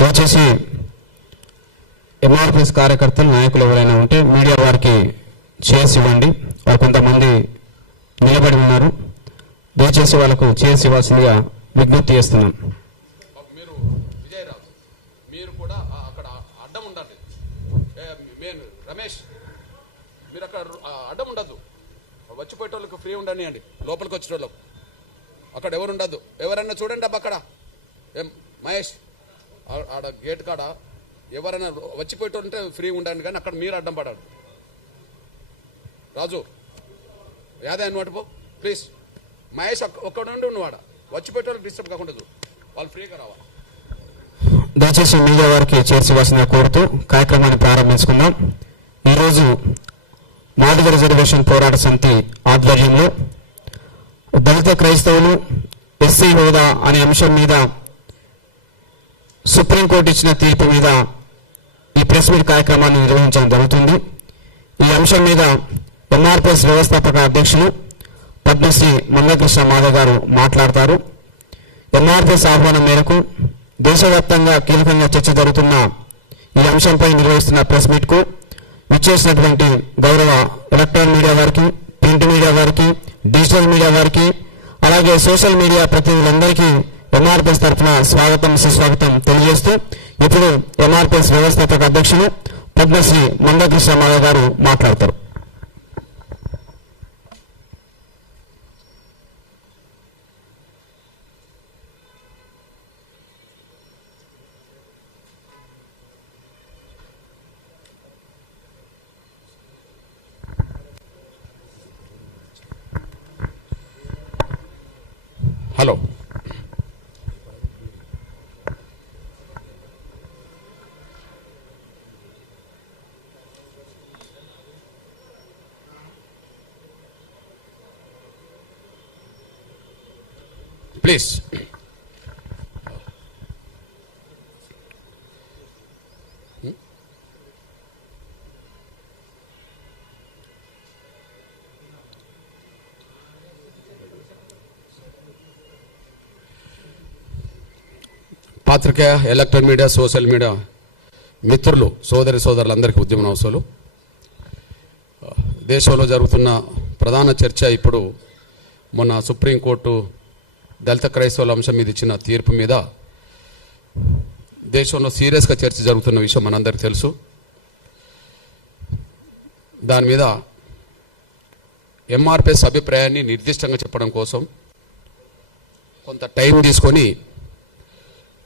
దయచేసి ఎంఆర్పిఎస్ కార్యకర్తలు నాయకులు ఎవరైనా ఉంటే మీడియా వారికి చేసి ఇవ్వండి. వారు కొంతమంది నిలబడి ఉన్నారు. దయచేసి వాళ్ళకు చేసి ఇవ్వాల్సిందిగా విజ్ఞప్తి చేస్తున్నాం. మీరు విజయరాజు మీరు కూడా అక్కడ అడ్డం ఉండండి. రమేష్ మీరు అక్కడ అడ్డం ఉండద్దు. వచ్చిపోయేటోళ్ళకి ఫ్రీ ఉండండి అండి. లోపలికి వచ్చేటోళ్ళకు అక్కడ ఎవరు ఉండద్దు. ఎవరైనా చూడండి అబ్బా అక్కడ మహేష్ ఆడ గేట్ కాడ ఎవరైనా వచ్చిపోయేటోళ్ళంటే ఫ్రీ ఉండండి, కానీ అక్కడ మీరు అడ్డం పడాలి. రాజు యాదే అని పో ప్లీజ్. మహేష్ ఒక్కడ నుండి ఉన్నవాడ వచ్చిపోయేటోళ్ళకి డిస్టర్బ్ కాకుండా వాళ్ళు ఫ్రీగా రావాలి. దయచేసి మీడియా వారికి చేర్చవలసిందిగా కోరుతూ కార్యక్రమాన్ని ప్రారంభించుకుందాం. ఈరోజు మాదిగ రిజర్వేషన్ పోరాట సమితి ఆధ్వర్యంలో దళిత క్రైస్తవులు ఎస్సీ హోదా అనే అంశం మీద సుప్రీంకోర్టు ఇచ్చిన తీర్పు మీద ఈ ప్రెస్ మీట్ కార్యక్రమాన్ని నిర్వహించడం జరుగుతుంది. ఈ అంశం మీద ఎంఆర్పిఎస్ వ్యవస్థాపక అధ్యక్షులు పద్మశ్రీ మందకృష్ణ మాధవ్ గారు మాట్లాడతారు. ఎంఆర్పిఎస్ ఆహ్వానం మేరకు దేశవ్యాప్తంగా కీలకంగా చర్చ జరుగుతున్న ఈ అంశంపై నిర్వహిస్తున్న ప్రెస్ మీట్ కు విచ్చేసినటువంటి గౌరవ ఎలక్ట్రానిక్ మీడియా వారికి, ప్రింట్ మీడియా వారికి, డిజిటల్ మీడియా వారికి, అలాగే సోషల్ మీడియా ప్రతినిధులందరికీ ఎంఆర్పిఎస్ తరఫున స్వాగతం సుస్వాగతం తెలియజేస్తూ ఇప్పుడు ఎంఆర్పిఎస్ వ్యవస్థాపక అధ్యక్షులు పద్మశ్రీ మందకృష్ణ మాధవ్ గారు మాట్లాడతారు. హలో, ప్లీజ్ పాత్రికేయ, ఎలక్ట్రానిక్ మీడియా, సోషల్ మీడియా మిత్రులు, సోదరులందరికీ ఉద్యమ నవసలు. దేశంలో జరుగుతున్న ప్రధాన చర్చ ఇప్పుడు మొన్న సుప్రీంకోర్టు దళిత క్రైస్తవుల అంశం మీద ఇచ్చిన తీర్పు మీద దేశంలో సీరియస్గా చర్చ జరుగుతున్న విషయం మనందరికీ తెలుసు. దాని మీద ఎంఆర్పిఎస్ అభిప్రాయాన్ని నిర్దిష్టంగా చెప్పడం కోసం కొంత టైం తీసుకొని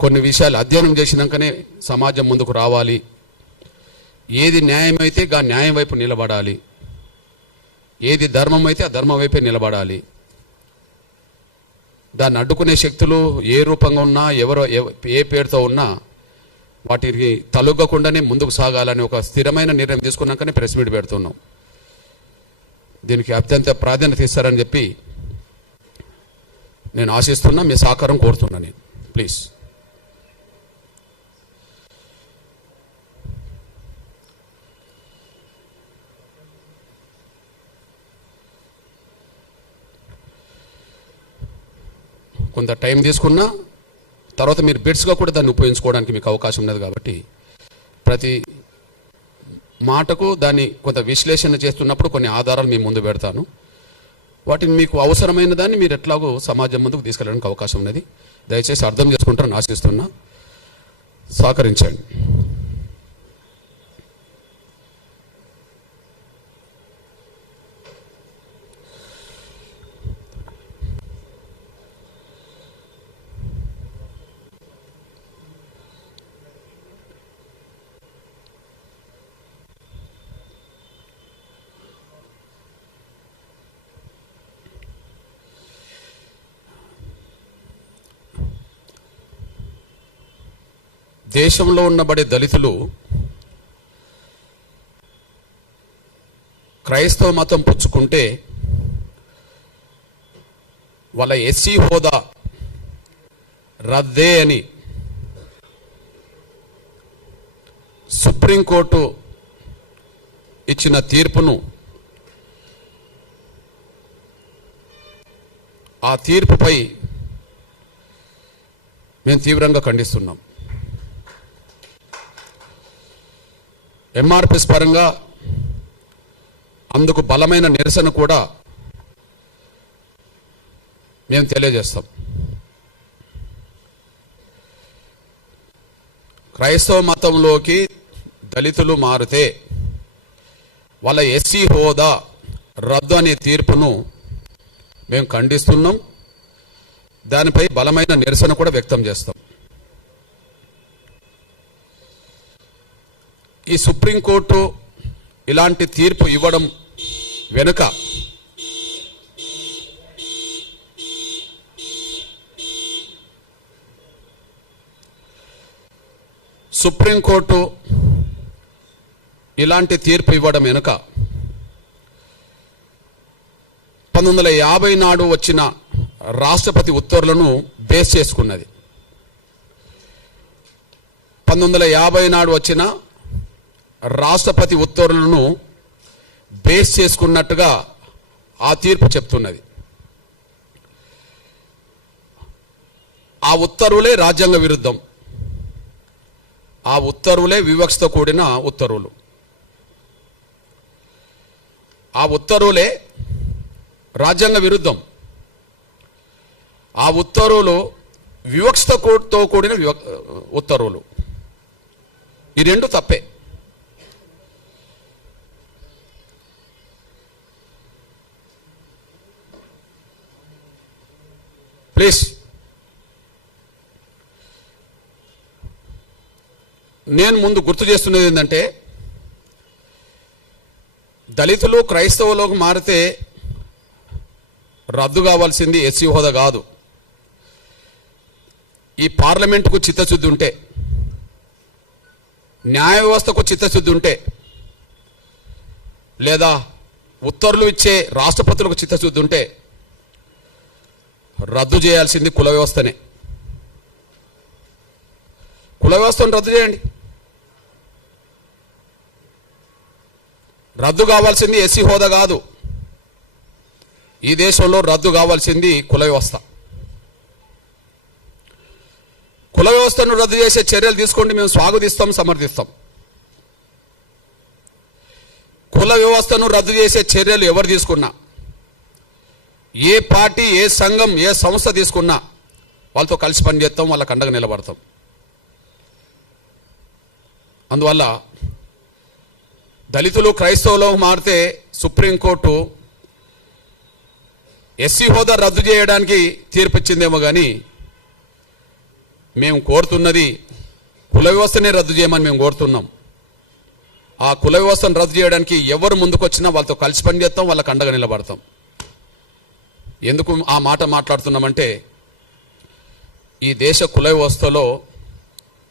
కొన్ని విషయాలు అధ్యయనం చేసినాకనే సమాజం ముందుకు రావాలి. ఏది న్యాయమైతే ఆ న్యాయం వైపు నిలబడాలి, ఏది ధర్మం అయితే ఆ ధర్మం వైపే నిలబడాలి. దాన్ని అడ్డుకునే శక్తులు ఏ రూపంగా ఉన్నా, ఎవరో ఏ పేరుతో ఉన్నా వాటికి తలొగ్గకుండానే ముందుకు సాగాలని ఒక స్థిరమైన నిర్ణయం తీసుకున్నాకనే ప్రెస్ మీట్ పెడుతున్నాం. దీనికి అత్యంత ప్రాధాన్యత ఇస్తారని చెప్పి నేను ఆశిస్తున్నా. మీ సహకారం కోరుతున్నా నేను, ప్లీజ్. కొంత టైం తీసుకున్నా తర్వాత మీరు బిట్స్గా కూడా దాన్ని ఉపయోగించుకోవడానికి మీకు అవకాశం ఉన్నది. కాబట్టి ప్రతి మాటకు దాన్ని కొంత విశ్లేషణ చేస్తున్నప్పుడు కొన్ని ఆధారాలు మీ ముందు పెడతాను. వాటిని మీకు అవసరమైన దాన్ని మీరు ఎట్లాగో సమాజం ముందుకు తీసుకెళ్ళడానికి అవకాశం ఉన్నది. దయచేసి అర్థం చేసుకుంటారని ఆశిస్తున్నా. సహకరించండి. దేశంలో ఉన్నబడే దళితులు క్రైస్తవ మతం పుచ్చుకుంటే వాళ్ళ ఎస్సీ హోదా రద్దే అని సుప్రీంకోర్టు ఇచ్చిన తీర్పును, ఆ తీర్పుపై మేము తీవ్రంగా ఖండిస్తున్నాం. ఎంఆర్పిఎస్ పరంగా అందుకు బలమైన నిరసన కూడా మేము తెలియజేస్తాం. క్రైస్తవ మతంలోకి దళితులు మారితే వాళ్ళ ఎస్సీ హోదా రద్దు అనే తీర్పును మేము ఖండిస్తున్నాం. దానిపై బలమైన నిరసన కూడా వ్యక్తం చేస్తాం. ఈ సుప్రీంకోర్టు ఇలాంటి తీర్పు ఇవ్వడం వెనుక సుప్రీంకోర్టు ఇలాంటి తీర్పు ఇవ్వడం వెనుక 1950 నాడు వచ్చిన రాష్ట్రపతి ఉత్తర్వులను బేస్ చేసుకున్నది. 1950 నాడు వచ్చిన రాష్ట్రపతి ఉత్తర్వులను బేస్ చేసుకున్నట్టుగా ఆ తీర్పు చెప్తున్నది. ఆ ఉత్తర్వులే రాజ్యాంగ విరుద్ధం. ఆ ఉత్తర్వులే వివక్షతో కూడిన ఉత్తర్వులు. ఆ ఉత్తర్వులే రాజ్యాంగ విరుద్ధం. ఆ ఉత్తర్వులు వివక్షతో కూడిన ఉత్తర్వులు. ఈ రెండు తప్పే. ప్లీజ్, నేను ముందు గుర్తు చేస్తున్నది ఏంటంటే, దళితులు క్రైస్తవులకు మారితే రద్దు కావాల్సింది ఎస్సీ హోదా కాదు. ఈ పార్లమెంటుకు చిత్తశుద్ధి ఉంటే, న్యాయ వ్యవస్థకు చిత్తశుద్ధి ఉంటే, లేదా ఉత్తర్వులు ఇచ్చే రాష్ట్రపతులకు చిత్తశుద్ధి ఉంటే రద్దు చేయాల్సింది కుల వ్యవస్థనే. కుల వ్యవస్థను రద్దు చేయండి. రద్దు కావాల్సింది ఎస్సీ హోదా కాదు. ఈ దేశంలో రద్దు కావాల్సింది కుల వ్యవస్థ. కుల వ్యవస్థను రద్దు చేసే చర్యలు తీసుకోండి, మేము స్వాగతిస్తాం, సమర్థిస్తాం. కుల వ్యవస్థను రద్దు చేసే చర్యలు ఎవరు తీసుకున్నా, ఏ పార్టీ, ఏ సంఘం, ఏ సంస్థ తీసుకున్నా వాళ్ళతో కలిసి పనిచేస్తాం, వాళ్ళకి అండగా నిలబడతాం. అందువల్ల దళితులు క్రైస్తవులకు మారితే సుప్రీంకోర్టు ఎస్సీ హోదా రద్దు చేయడానికి తీర్పిచ్చిందేమో కానీ మేము కోరుతున్నది కుల వ్యవస్థనే రద్దు చేయమని మేము కోరుతున్నాం. ఆ కుల వ్యవస్థను రద్దు చేయడానికి ఎవరు ముందుకొచ్చినా వాళ్ళతో కలిసి పనిచేస్తాం, వాళ్ళకి అండగా నిలబడతాం. ఎందుకు ఆ మాట మాట్లాడుతున్నామంటే, ఈ దేశ కుల వ్యవస్థలో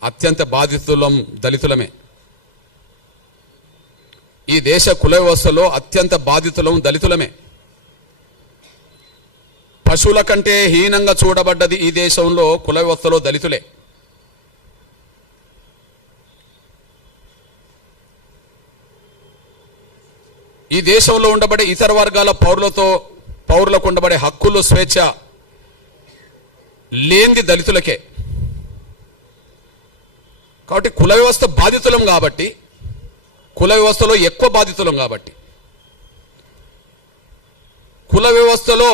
అత్యంత బాధితులం దళితులమే. ఈ దేశ కుల వ్యవస్థలో అత్యంత బాధితులం దళితులమే. పశువుల కంటే హీనంగా చూడబడ్డది ఈ దేశంలో కుల వ్యవస్థలో దళితులే. ఈ దేశంలో ఉండబడే ఇతర వర్గాల పౌరులకు ఉండబడే హక్కులు, స్వేచ్ఛ లేనిది దళితులకే. కాబట్టి కుల వ్యవస్థ బాధితులం కాబట్టి, కుల వ్యవస్థలో ఎక్కువ బాధితులం కాబట్టి, కుల వ్యవస్థలో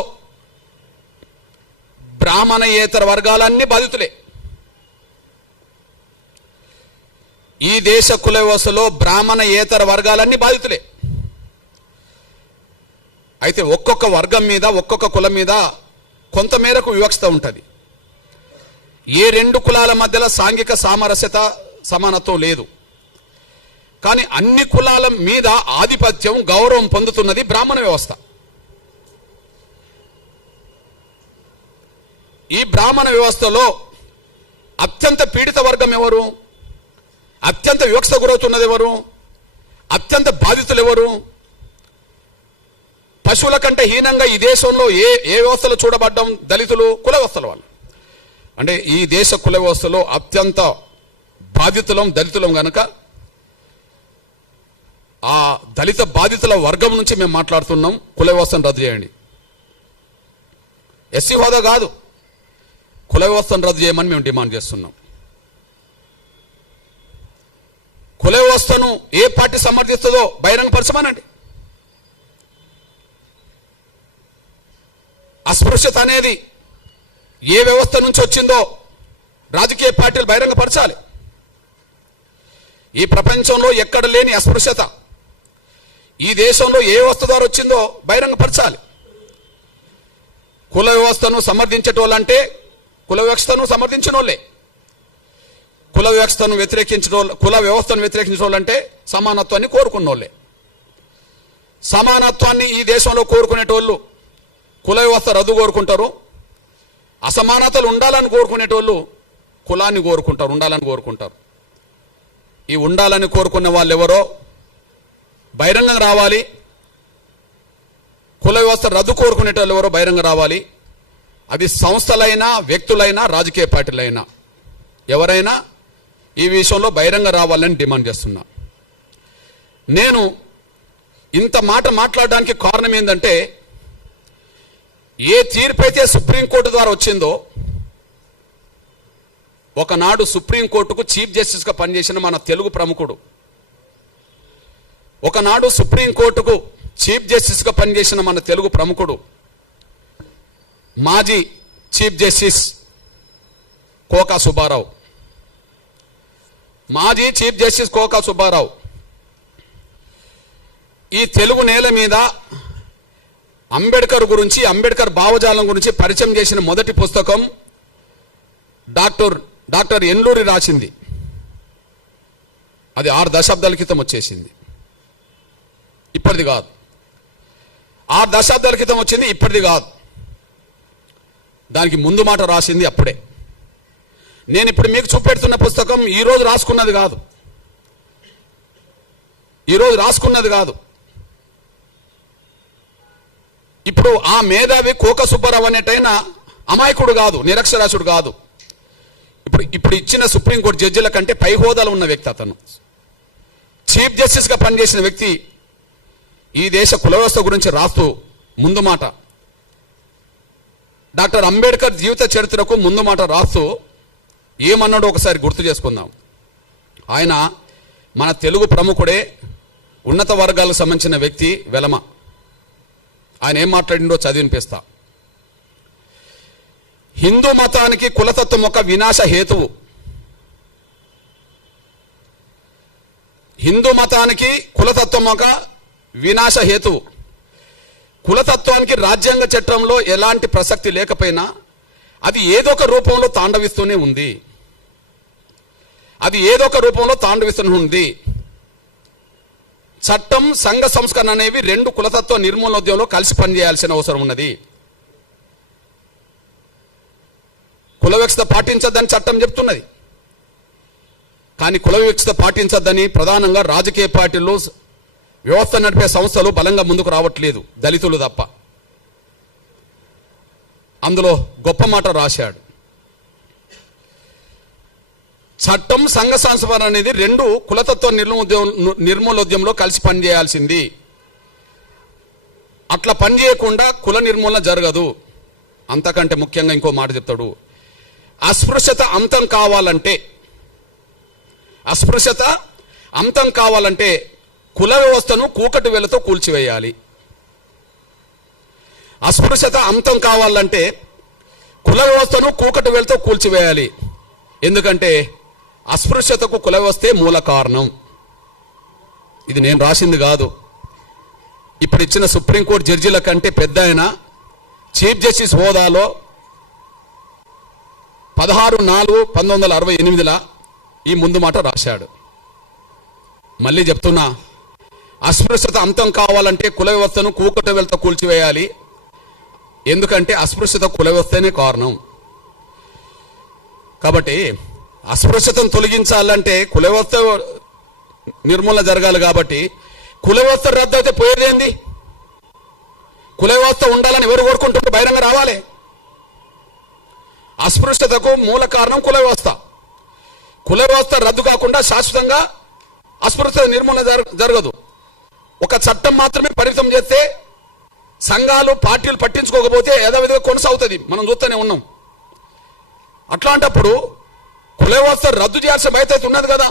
బ్రాహ్మణేతర వర్గాలన్నీ బాధితులే. ఈ దేశ కుల వ్యవస్థలో బ్రాహ్మణేతర వర్గాలన్నీ బాధితులే. అయితే ఒక్కొక్క వర్గం మీద, ఒక్కొక్క కులం మీద కొంతమేరకు వివక్షత ఉంటుంది. ఏ రెండు కులాల మధ్యలో సాంఘిక సామరస్యత, సమానత్వం లేదు. కానీ అన్ని కులాల మీద ఆధిపత్యం, గౌరవం పొందుతున్నది బ్రాహ్మణ వ్యవస్థ. ఈ బ్రాహ్మణ వ్యవస్థలో అత్యంత పీడిత వర్గం ఎవరు? అత్యంత వివక్షత గురవుతున్నది ఎవరు? అత్యంత బాధితులు ఎవరు? పశువుల కంటే హీనంగా ఈ దేశంలో ఏ వ్యవస్థలో చూడబడ్డం? దళితులు, కుల వ్యవస్థల వాళ్ళు. అంటే ఈ దేశ కుల వ్యవస్థలో అత్యంత బాధితులం దళితులం గనక ఆ దళిత బాధితుల వర్గం నుంచి మేము మాట్లాడుతున్నాం. కుల వ్యవస్థను రద్దు చేయండి. ఎస్సీ హోదా కాదు, కుల వ్యవస్థను రద్దు చేయమని మేము డిమాండ్ చేస్తున్నాం. కుల వ్యవస్థను ఏ పార్టీ సమర్థిస్తుందో బహిరంగపరచమనండి. అస్పృశ్యత అనేది ఏ వ్యవస్థ నుంచి వచ్చిందో రాజకీయ పార్టీలు బహిరంగపరచాలి. ఈ ప్రపంచంలో ఎక్కడ లేని అస్పృశ్యత ఈ దేశంలో ఏ వ్యవస్థ ద్వారా వచ్చిందో బహిరంగపరచాలి. కుల వ్యవస్థను సమర్థించేటోళ్ళంటే కుల వ్యవస్థను సమర్థించిన వాళ్ళే, కుల వ్యవస్థను వ్యతిరేకించిన వాళ్ళంటే సమానత్వాన్ని కోరుకున్న వాళ్ళే. సమానత్వాన్ని ఈ దేశంలో కోరుకునేటోళ్ళు కుల వ్యవస్థ రద్దు కోరుకుంటారు. అసమానతలు ఉండాలని కోరుకునేటోళ్ళు కులాన్ని కోరుకుంటారు, ఉండాలని కోరుకుంటారు. ఈ ఉండాలని కోరుకునే వాళ్ళు ఎవరో బహిరంగంగా రావాలి. కుల వ్యవస్థ రద్దు కోరుకునేటోళ్ళు ఎవరో బహిరంగ రావాలి. అది సంస్థలైనా వ్యక్తులైనా రాజకీయ పార్టీలైనా ఎవరైనా ఈ విషయంలో బహిరంగ రావాలని డిమాండ్ చేస్తున్నా. నేను ఇంత మాట మాట్లాడడానికి కారణం ఏంటంటే, ఏ తీర్పు అయితే సుప్రీంకోర్టు ద్వారా వచ్చిందో, ఒకనాడు సుప్రీంకోర్టుకు చీఫ్ జస్టిస్గా పనిచేసిన మన తెలుగు ప్రముఖుడు, ఒకనాడు సుప్రీంకోర్టుకు చీఫ్ జస్టిస్గా పనిచేసిన మన తెలుగు ప్రముఖుడు, మాజీ చీఫ్ జస్టిస్ కోకా సుబ్బారావు, మాజీ చీఫ్ జస్టిస్ కోకా సుబ్బారావు ఈ తెలుగు నేల మీద అంబేద్కర్ గురించి, అంబేద్కర్ భావజాలం గురించి పరిచయం చేసిన మొదటి పుస్తకం డాక్టర్ ఎన్లూరి రాసింది. అది 6 దశాబ్దాల క్రితం వచ్చేసింది, ఇప్పటిది కాదు. 6 దశాబ్దాల క్రితం వచ్చింది, ఇప్పటిది కాదు. దానికి ముందు మాట రాసింది అప్పుడే. నేను ఇప్పుడు మీకు చూపెడుతున్న పుస్తకం ఈరోజు రాసుకున్నది కాదు, ఈరోజు రాసుకున్నది కాదు. ఇప్పుడు ఆ మేధావి కోక సుబ్బారావు అనేటైనా అమాయకుడు కాదు, నిరక్షరాస్యుడు కాదు. ఇప్పుడు ఇచ్చిన సుప్రీంకోర్టు జడ్జిల కంటే పై హోదాలో ఉన్న వ్యక్తి. అతను చీఫ్ జస్టిస్గా పనిచేసిన వ్యక్తి ఈ దేశ కుల వ్యవస్థ గురించి రాస్తూ ముందు మాట, డాక్టర్ అంబేద్కర్ జీవిత చరిత్రకు ముందు మాట రాస్తూ ఏమన్నాడో ఒకసారి గుర్తు చేసుకుందాం. ఆయన మన తెలుగు ప్రముఖుడే, ఉన్నత వర్గాలకు సంబంధించిన వ్యక్తి వెలమ. ఆయన ఏం మాట్లాడిండో చదివినిపిస్తా. హిందూ మతానికి కులతత్వం ఒక వినాశ హేతువు. హిందూ మతానికి కులతత్వం ఒక వినాశ హేతువు. కులతత్వానికి రాజ్యాంగ చట్టంలో ఎలాంటి ప్రసక్తి లేకపోయినా అది ఏదో ఒక రూపంలో తాండవిస్తూనే ఉంది. అది ఏదో ఒక రూపంలో తాండవిస్తూనే ఉంది. చట్టం, సంఘ సంస్కరణ అనేవి 2 కులతత్వ నిర్మూలనోద్యమంలో కలిసి పనిచేయాల్సిన అవసరం ఉన్నది. కుల వివక్షత పాటించద్దని చట్టం చెప్తున్నది. కానీ కుల వివక్షత పాటించద్దని ప్రధానంగా రాజకీయ పార్టీలు, వ్యవస్థ నడిపే సంస్థలు బలంగా ముందుకు రావట్లేదు, దళితులు తప్ప. అందులో గొప్ప మాట రాశాడు. చట్టం, సంఘ సంస్కరణ అనేది 2 కులతత్వ నిర్మూలనోద్యమంలో కలిసి పనిచేయాల్సింది. అట్లా పనిచేయకుండా కుల నిర్మూలన జరగదు. అంతకంటే ముఖ్యంగా ఇంకో మాట చెప్తాడు. అస్పృశ్యత అంతం కావాలంటే కుల వ్యవస్థను కూకటి వేలతో కూల్చివేయాలి. అస్పృశ్యత అంతం కావాలంటే కుల వ్యవస్థను కూకటి వేలతో కూల్చివేయాలి. ఎందుకంటే అస్పృశ్యతకు కుల వ్యవస్థే మూల కారణం. ఇది నేను రాసింది కాదు. ఇప్పుడు ఇచ్చిన సుప్రీంకోర్టు జడ్జిల కంటే పెద్ద ఆయన చీఫ్ జస్టిస్ హోదాలో 16/4/1968 ఈ ముందు మాట రాశాడు. మళ్ళీ చెప్తున్నా, అస్పృశ్యత అంతం కావాలంటే కుల వ్యవస్థను కూకటి వేలతో కూల్చివేయాలి. ఎందుకంటే అస్పృశ్యత కుల వ్యవస్థనే కారణం. కాబట్టి అస్పృశ్యతను తొలగించాలంటే కుల వ్యవస్థ నిర్మూలన జరగాలి. కాబట్టి కుల వ్యవస్థ రద్దు అయితే పోయేదేంది? కుల వ్యవస్థ ఉండాలని ఎవరు కోరుకుంటుంటే బహిరంగ రావాలి. అస్పృశ్యతకు మూల కారణం కుల వ్యవస్థ. కుల వ్యవస్థ రద్దు కాకుండా శాశ్వతంగా అస్పృశ్యత నిర్మూలన జరగదు. ఒక చట్టం మాత్రమే పరిమితం చేస్తే సంఘాలు, పార్టీలు పట్టించుకోకపోతే యథావిధిగా కొనసాగుతుంది. మనం చూస్తూనే ఉన్నాం. అట్లాంటప్పుడు కుల వ్యవస్థ రద్దు చేయాల్సిన బాధ్యత ఉన్నది కదా.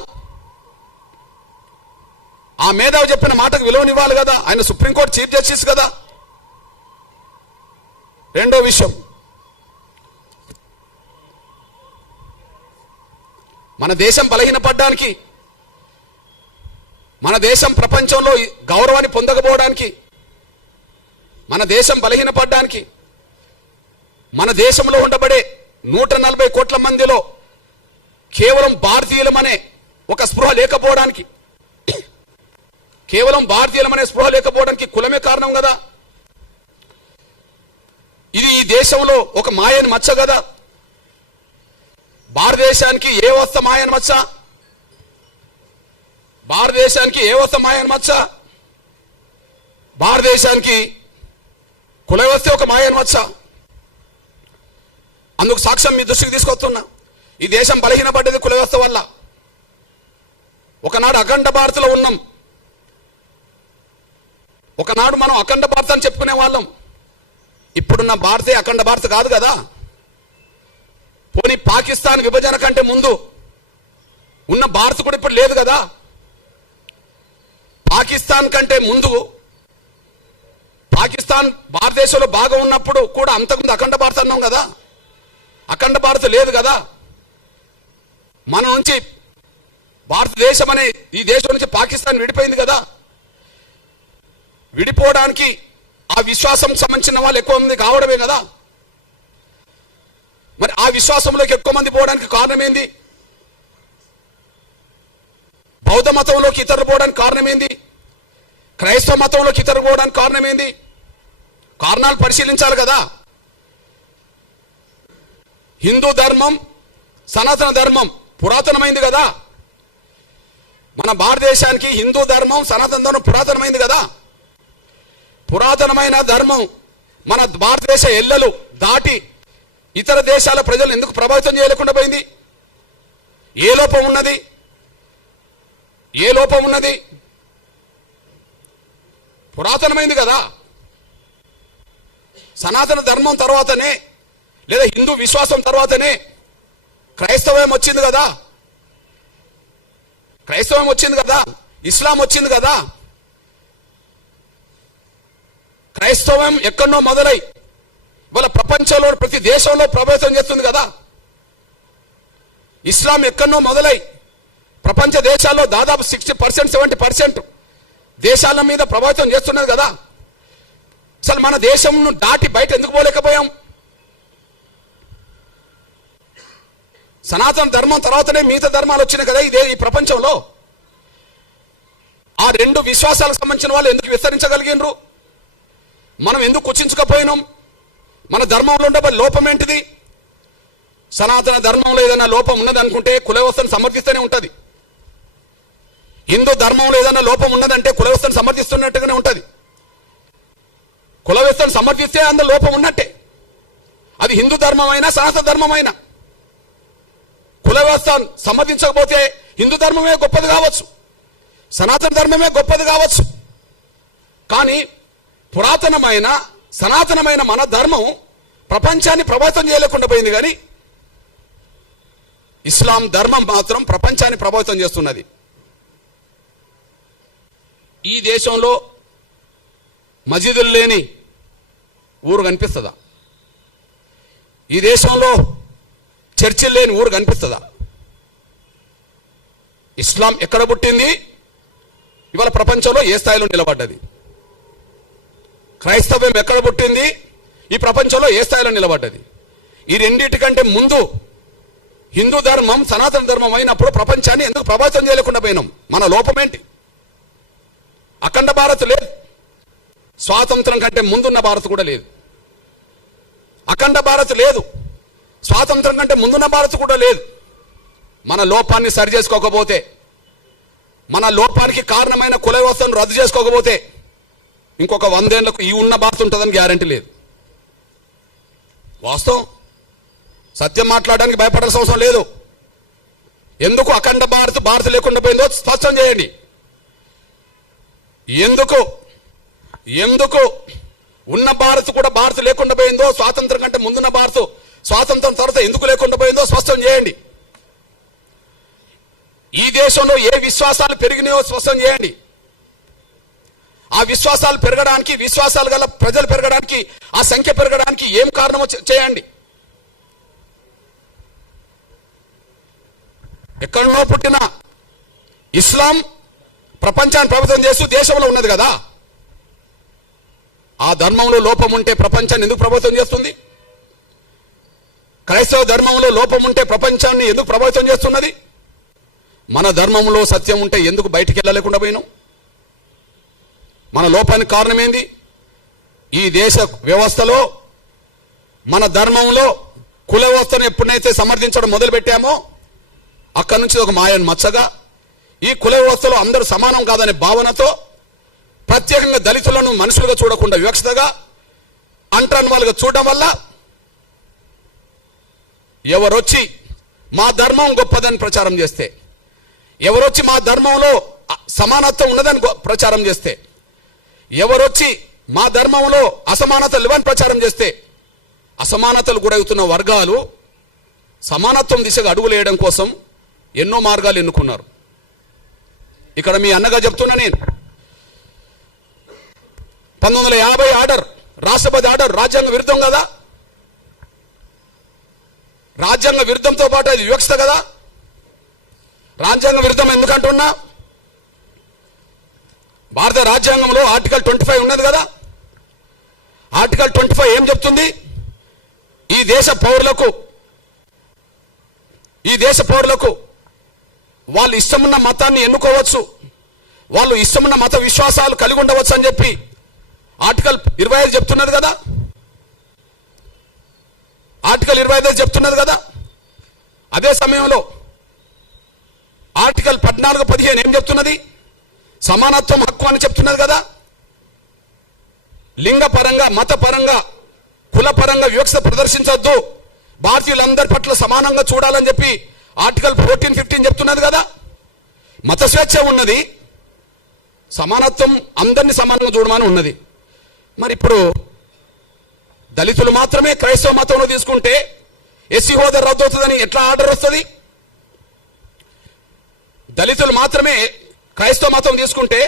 ఆ మేధావి చెప్పిన మాటకు విలువనివ్వాలి కదా. ఆయన సుప్రీంకోర్టు చీఫ్ జస్టిస్ కదా. రెండో విషయం, మన దేశం బలహీనపడడానికి, మన దేశం ప్రపంచంలో గౌరవాన్ని పొందకపోవడానికి, మన దేశం బలహీనపడడానికి, మన దేశంలో ఉండబడే 140 కోట్ల మందిలో కేవలం భారతీయులమనే ఒక స్పృహ లేకపోవడానికి, కేవలం భారతీయులమనే స్పృహ లేకపోవడానికి కులమే కారణం కదా. ఇది ఈ దేశంలో ఒక మాయని మచ్చ కదా. భారతదేశానికి ఏ వస్త మాయని మచ్చ, భారతదేశానికి ఏ వస్త మాయని మచ్చ, భారతదేశానికి కుల వ్యవస్థ ఒక మాయని మచ్చ. అందుకు సాక్ష్యం మీ దృష్టికి తీసుకొస్తున్నా. ఈ దేశం బలహీనపడ్డది కుల వ్యవస్థ వల్ల. ఒకనాడు అఖండ భారత్లో ఉన్నాం, ఒకనాడు మనం అఖండ భారత్ అని చెప్పుకునే వాళ్ళం. ఇప్పుడున్న భారతే అఖండ భారత్ కాదు కదా. పోనీ పాకిస్తాన్ విభజన కంటే ముందు ఉన్న భారత్ కూడా ఇప్పుడు లేదు కదా. పాకిస్తాన్ కంటే ముందు పాకిస్తాన్ భారతదేశంలో బాగా ఉన్నప్పుడు కూడా అంతకుముందు అఖండ భారత్ అన్నాం కదా. అఖండ భారత్ లేదు కదా. మన నుంచి భారతదేశం అనే ఈ దేశం నుంచి పాకిస్తాన్ విడిపోయింది కదా. విడిపోవడానికి ఆ విశ్వాసం సంబంధించిన వాళ్ళు ఎక్కువ మంది కావడమే కదా. మరి ఆ విశ్వాసంలోకి ఎక్కువ మంది పోవడానికి కారణం ఏంది? బౌద్ధ మతంలోకి ఇతరులు పోవడానికి కారణం ఏంది? క్రైస్తవ మతంలోకి ఇతరులు పోవడానికి కారణం ఏంది? కారణాలు పరిశీలించాలి కదా. హిందూ ధర్మం, సనాతన ధర్మం పురాతనమైంది కదా. మన భారతదేశానికి హిందూ ధర్మం, సనాతన ధర్మం పురాతనమైంది కదా. పురాతనమైన ధర్మం మన భారతదేశ ఎల్లలు దాటి ఇతర దేశాల ప్రజలు ఎందుకు ప్రభావితం చేయలేకుండా పోయింది? ఏ లోపం ఉన్నది? ఏ లోపం ఉన్నది? పురాతనమైంది కదా. సనాతన ధర్మం తర్వాతనే, లేదా హిందూ విశ్వాసం తర్వాతనే క్రైస్తవం వచ్చింది కదా. క్రైస్తవం వచ్చింది కదా, ఇస్లాం వచ్చింది కదా. క్రైస్తవం ఎక్కడో మొదలై ఇవాళ ప్రపంచంలో ప్రతి దేశంలో ప్రభావితం చేస్తుంది కదా. ఇస్లాం ఎక్కడో మొదలై ప్రపంచ దేశాల్లో దాదాపు 60%, 70% దేశాల మీద ప్రభావితం చేస్తున్నది కదా. అసలు మన దేశంను దాటి బయట ఎందుకు పోలేకపోయాం? సనాతన ధర్మం తర్వాతనే మిగతా ధర్మాలు వచ్చినాయి కదా ఈ ప్రపంచంలో. ఆ రెండు విశ్వాసాలకు సంబంధించిన వాళ్ళు ఎందుకు విస్తరించగలిగినరు? మనం ఎందుకు కుచించకపోయినాం? మన ధర్మంలో ఉండే లోపం ఏంటిది? సనాతన ధర్మంలో ఏదైనా లోపం ఉన్నది అనుకుంటే కుల వ్యవస్థను సమర్థిస్తూనే ఉంటుంది. హిందూ ధర్మంలో ఏదైనా లోపం ఉన్నదంటే కుల వ్యవస్థను సమర్థిస్తున్నట్టుగానే ఉంటుంది. కుల వ్యవస్థను సమర్థిస్తే అందులో లోపం ఉన్నట్టే. అది హిందూ ధర్మం అయినా సనాతన ధర్మం అయినా. కుల వ్యవస్థ సమర్థించకపోతే హిందూ ధర్మమే గొప్పది కావచ్చు, సనాతన ధర్మమే గొప్పది కావచ్చు. కానీ పురాతనమైన సనాతనమైన మన ధర్మం ప్రపంచాన్ని ప్రభావితం చేయలేకుండా పోయింది. కానీ ఇస్లాం ధర్మం మాత్రం ప్రపంచాన్ని ప్రభావితం చేస్తున్నది. ఈ దేశంలో మసీదులు లేని ఊరు కనిపిస్తుందా? ఈ దేశంలో చర్చిలు లేని ఊరు కనిపిస్తుందా? ఇస్లాం ఎక్కడ పుట్టింది? ఇవాళ ప్రపంచంలో ఏ స్థాయిలో నిలబడ్డది? క్రైస్తవం ఎక్కడ పుట్టింది? ఈ ప్రపంచంలో ఏ స్థాయిలో నిలబడ్డది? ఈ రెండింటికంటే ముందు హిందూ ధర్మం సనాతన ధర్మం అయినప్పుడు ప్రపంచాన్ని ఎందుకు ప్రభావితం చేయలేకుండా పోయినాం? మన లోపం ఏంటి? అఖండ భారత్ లేదు, స్వాతంత్రం కంటే ముందున్న భారత్ కూడా లేదు. అఖండ భారత్ లేదు, స్వాతంత్రం కంటే ముందున్న భారత్ కూడా లేదు. మన లోపాన్ని సరి చేసుకోకపోతే, మన లోపానికి కారణమైన కుల వ్యవస్థను రద్దు చేసుకోకపోతే ఇంకొక 100 ఏళ్లకు ఈ ఉన్న భారత్ ఉంటుందని గ్యారంటీ లేదు. వాస్తవం, సత్యం మాట్లాడడానికి భయపడాల్సిన అవసరం లేదు. ఎందుకు అఖండ భారత్ లేకుండా పోయిందో స్పష్టం చేయండి. ఎందుకు ఉన్న భారత్ కూడా భారత్ లేకుండా పోయిందో, స్వాతంత్రం కంటే ముందున్న భారత్ స్వాతంత్రం తర్వాత ఎందుకు లేకుండా పోయిందో స్పష్టం చేయండి. ఈ దేశంలో ఏ విశ్వాసాలు పెరిగినాయో స్పష్టం చేయండి. ఆ విశ్వాసాలు పెరగడానికి, విశ్వాసాలు గల ప్రజలు పెరగడానికి, ఆ సంఖ్య పెరగడానికి ఏం కారణమో చేయండి. ఎక్కడనో పుట్టిన ఇస్లాం ప్రపంచాన్ని ప్రభుత్వం చేస్తూ దేశంలో ఉన్నది కదా. ఆ ధర్మంలో లోపం ఉంటే ప్రపంచాన్ని ఎందుకు ప్రభుత్వం చేస్తుంది? క్రైస్తవ ధర్మంలో లోపం ఉంటే ప్రపంచాన్ని ఎందుకు ప్రభావితం చేస్తున్నది? మన ధర్మంలో సత్యం ఉంటే ఎందుకు బయటికి వెళ్ళలేకుండా పోయినాం? మన లోపానికి కారణం ఏంది? ఈ దేశ వ్యవస్థలో, మన ధర్మంలో కుల వ్యవస్థను ఎప్పుడైతే సమర్థించడం మొదలు పెట్టామో అక్కడి నుంచి ఒక మాయను మచ్చగా, ఈ కుల వ్యవస్థలో అందరూ సమానం కాదనే భావనతో ప్రత్యేకంగా దళితులను మనుషులుగా చూడకుండా వివక్షతగా, అంటరాని వాళ్ళుగా చూడడం వల్ల ఎవరొచ్చి మా ధర్మం గొప్పదని ప్రచారం చేస్తే, ఎవరొచ్చి మా ధర్మంలో సమానత్వం ఉన్నదని ప్రచారం చేస్తే, ఎవరొచ్చి మా ధర్మంలో అసమానతలు లేవని ప్రచారం చేస్తే, అసమానతలు గురవుతున్న వర్గాలు సమానత్వం దిశగా అడుగులేయడం కోసం ఎన్నో మార్గాలు ఎన్నుకున్నారు. ఇక్కడ మీ అన్నగా చెప్తున్నా నేను, 1950 ఆర్డర్, రాష్ట్రపతి ఆర్డర్ రాజ్యాంగ విరుద్ధం కదా. రాజ్యాంగ విరుద్ధంతో పాటు అది వివక్షత కదా. రాజ్యాంగ విరుద్ధం ఎందుకంటున్నా, భారత రాజ్యాంగంలో ఆర్టికల్ 25 ఉన్నది కదా. ఆర్టికల్ 25 ఏం చెప్తుంది? ఈ దేశ పౌరులకు వాళ్ళు ఇష్టమున్న మతాన్ని ఎన్నుకోవచ్చు, వాళ్ళు ఇష్టమున్న మత విశ్వాసాలు కలిగి ఉండవచ్చు అని చెప్పి ఆర్టికల్ 25 చెప్తున్నది కదా. ఆర్టికల్ 25 చెప్తున్నది కదా. అదే సమయంలో ఆర్టికల్ 14, 15 ఏం చెప్తున్నది? సమానత్వం హక్కు అని చెప్తున్నది కదా. లింగపరంగా, మతపరంగా, కులపరంగా వివక్ష ప్రదర్శించొద్దు, భారతీయులందరి పట్ల సమానంగా చూడాలని చెప్పి ఆర్టికల్ 14, 15 చెప్తున్నది కదా. మత స్వేచ్ఛ ఉన్నది, సమానత్వం అందరినీ సమానంగా చూడమని ఉన్నది. మరి ఇప్పుడు దళితులు మాత్రమే క్రైస్తవ మతంలో తీసుకుంటే ఎస్సీ హోదా రద్దవుతుందని ఎట్లా ఆర్డర్ వస్తుంది? దళితులు మాత్రమే క్రైస్తవ మతం తీసుకుంటే